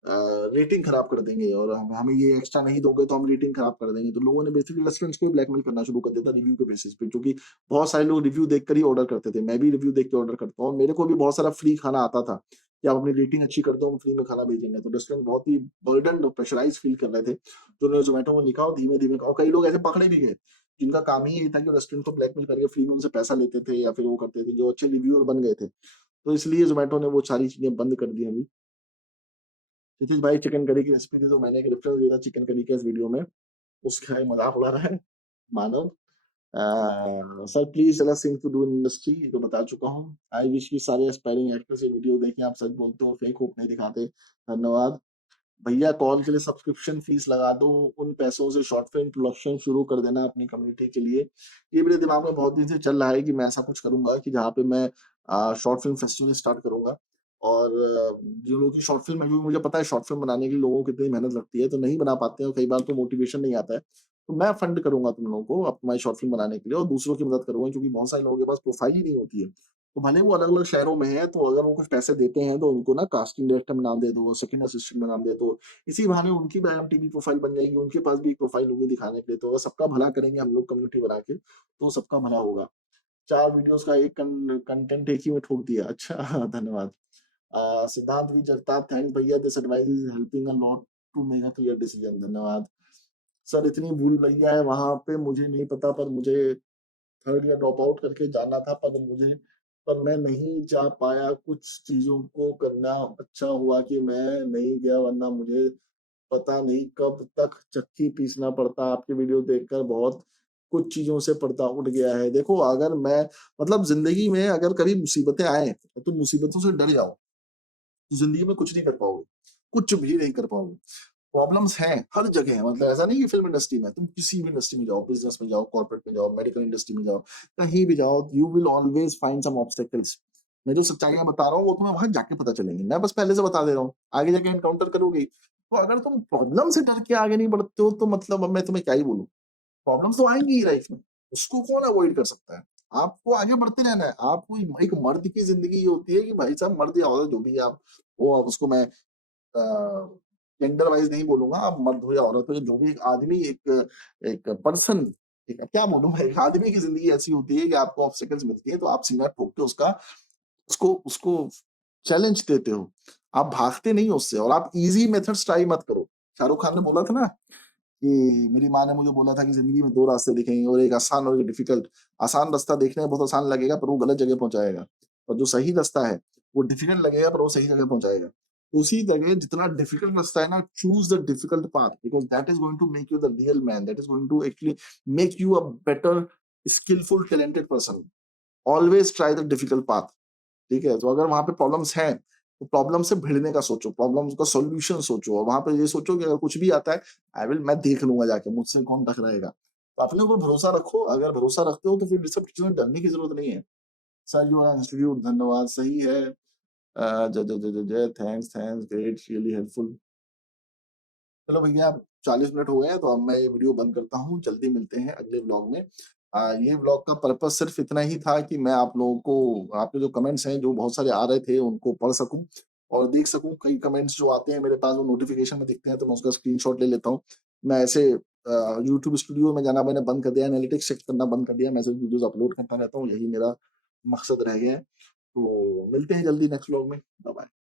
रेटिंग खराब कर देंगे, और हमें ये एक्स्ट्रा नहीं दोगे तो हम रेटिंग खराब कर देंगे। तो लोगों ने बेसिकली रेस्टोरेंट्स को ब्लैकमेल करना शुरू कर दिया था रिव्यू के बेसिस पे, क्योंकि बहुत सारे लोग रिव्यू देखकर ही ऑर्डर करते थे। मैं भी रिव्यू देख के ऑर्डर करता हूँ, और मेरे को भी बहुत सारा फ्री खाना आता था कि आप अपनी रेटिंग अच्छी कर दो, हम फ्री में खाना भेजेंगे। तो रेस्टोरेंट बहुत ही बर्डन और प्रेशराइज फील कर रहे थे, तो उन्होंने जोमेटो को लिखा, और धीमे धीमे, और कई लोग ऐसे पकड़े भी गए जिनका काम ही यही था कि रेस्टोरेंट को ब्लैकमेल करके फ्री में उनसे पैसा लेते थे, या फिर वो करते थे, जो अच्छे रिव्यूअर बन गए थे। तो इसलिए जोमेटो ने वो सारी चीजें बंद कर दी अभी। नितीश भाई चिकन करी की रेसिपी दे दो, मैंने एक रेफरेंस दिया था चिकन करी का इस वीडियो में, उसका ही मजाक उड़ा रहा है Manav. Sir please tell us things to do in industry, ये तो बता चुका हूँ। आई विश की सारे एस्पायरिंग एक्टर्स ये वीडियो देखें, आप सच बोलते हो, फेक होप नहीं दिखाते। धन्यवाद। भैया कॉल के लिए सब्सक्रिप्शन फीस लगा दो, उन पैसों से शॉर्ट फिल्म प्रोडक्शन शुरू कर देना अपनी कम्युनिटी के लिए। ये मेरे दिमाग में बहुत दिन से चल रहा है कि मैं ऐसा कुछ करूंगा कि जहाँ पे मैं शॉर्ट फिल्म फेस्टिवल स्टार्ट करूंगा, और जो लोग की शॉर्ट फिल्म है, क्योंकि मुझे पता है शॉर्ट फिल्म बनाने के लिए लोगों को कितनी मेहनत लगती है, तो नहीं बना पाते हैं, और कई बार तो मोटिवेशन नहीं आता है। तो मैं फंड करूंगा तुम लोगों को अपनी शॉर्ट फिल्म बनाने के लिए, और दूसरों की मदद करूंगा, क्योंकि बहुत सारे लोगों के पास प्रोफाइल ही नहीं होती है। तो भले वो अलग-अलग शहरों में हैं, तो अगर वो कुछ पैसे देते हैं, तो उनको ना कास्टिंग डायरेक्टर में नाम दे दो, सेकंड असिस्टेंट में नाम दे दो। इसी बहाने उनकी भी आईएमडीबी प्रोफाइल बन जाएगी, उनके पास भी एक प्रोफाइल होगी दिखाने के लिए। तो अगर सबका भला करेंगे हम लोग कम्युनिटी बना के, तो सबका भला होगा। 4 वीडियोज़ का एक कंटेंट एक ही में ठोक दिया। अच्छा धन्यवाद। सिद्धांत वी जगताप, थैंक्स भैया, this advice is helping a lot to make a clear decision. धन्यवाद। सर इतनी भूल भैया है वहाँ पे, मुझे नहीं पता, पर मुझे थर्ड ईयर ड्रॉप आउट करके जाना था, पर मैं नहीं जा पाया। कुछ चीजों को करना, अच्छा हुआ कि मैं नहीं गया, वरना मुझे पता नहीं कब तक चक्की पीसना पड़ता। आपकी वीडियो देखकर बहुत कुछ चीजों से पर्दा उठ गया है। देखो, अगर मैं मतलब जिंदगी में अगर कभी मुसीबतें आए, तो तुम मुसीबतों से डर जाओ, तो जिंदगी में कुछ नहीं कर पाओगे, कुछ भी नहीं कर पाओगे। प्रॉब्लम्स हैं हर जगह, मतलब ऐसा नहीं कि फिल्म इंडस्ट्री में, तुम किसी भी इंडस्ट्री में जाओ, बिजनेस में जाओ, कॉर्पोरेट में जाओ, मेडिकल इंडस्ट्री में जाओ, कहीं भी जाओ, you will always find some obstacles. मैं जो सच्चाइयां बता रहा हूँ वो तुम्हें वहां जाके पता चलेंगी, मैं बस पहले से बता दे रहा हूँ, आगे जाके एनकाउंटर करोगे। तो अगर तुम प्रॉब्लम से डर के आगे नहीं बढ़ते हो, तो मतलब अब मैं तुम्हें क्या ही बोलूं। प्रॉब्लम्स तो आएंगी ही लाइफ में, उसको कौन अवॉइड कर सकता है। आपको आगे बढ़ते रहना है। आपको एक मर्द की जिंदगी ये होती है कि भाई साहब, मर्द या औरत जो भी है आप, वो अब उसको मैं जेंडर वाइज नहीं बोलूंगा, आप मर्द हो या औरत हो, जो भी एक आदमी, एक एक पर्सन, ठीक है, क्या बोलूं मैं, एक आदमी की जिंदगी ऐसी होती है कि आपको ऑब्स्टेकल्स मिलती है, तो आप सीना ठोक के उसका उसको उसको चैलेंज देते हो। आप भागते नहीं हो उससे, और आप इजी मेथड्स ट्राई मत करो। शाहरुख खान ने बोला था ना कि मेरी माँ ने मुझे बोला था कि जिंदगी में 2 रास्ते दिखेंगे, और एक आसान और एक डिफिकल्ट। आसान रास्ता देखने में बहुत आसान लगेगा, पर वो गलत जगह पहुंचाएगा, और जो सही रास्ता है वो डिफिकल्ट लगेगा, पर वो सही जगह पहुंचाएगा। उसी जगह जितना डिफिकल्ट रास्ता है ना, choose the difficult path, because that is going to make you the real man, that is going to actually make you a better skilful talented person. Always try the difficult path. ठीक है, तो अगर वहां पे problems हैं, तो problem से भिड़ने का सोचो, प्रॉब्लम का सॉल्यूशन सोचो, और वहां पे ये सोचो कि अगर कुछ भी आता है, मैं देख लूंगा जाके, मुझसे कौन टकराएगा। तो अपने ऊपर भरोसा रखो, अगर भरोसा रखते हो तो फिर सब चीजों में डरने की जरूरत नहीं है। सर यू आर इंस्टीट्यूट, धन्यवाद, सही है। जय जय जय जय जय, thanks thanks, great, really helpful. चलो भैया, अब 40 मिनट हो गए हैं, तो अब मैं ये वीडियो बंद करता हूँ। जल्दी मिलते हैं अगले व्लॉग में। ये व्लॉग का पर्पस सिर्फ इतना ही था कि मैं आप लोगों को, आपके जो कमेंट्स हैं जो बहुत सारे आ रहे थे, उनको पढ़ सकूं और देख सकूं। कई कमेंट्स जो आते हैं मेरे पास, वो नोटिफिकेशन में दिखते हैं, तो मैं उसका स्क्रीनशॉट ले लेता हूँ। मैं ऐसे यूट्यूब स्टूडियो में जाना मैंने बंद कर दिया, एनालिटिक्स चेक करना बंद कर दिया, मैं सिर्फ वीडियोस अपलोड करता रहता हूँ, यही मेरा मकसद रह गया है। तो मिलते हैं जल्दी नेक्स्ट व्लॉग में। Bye bye.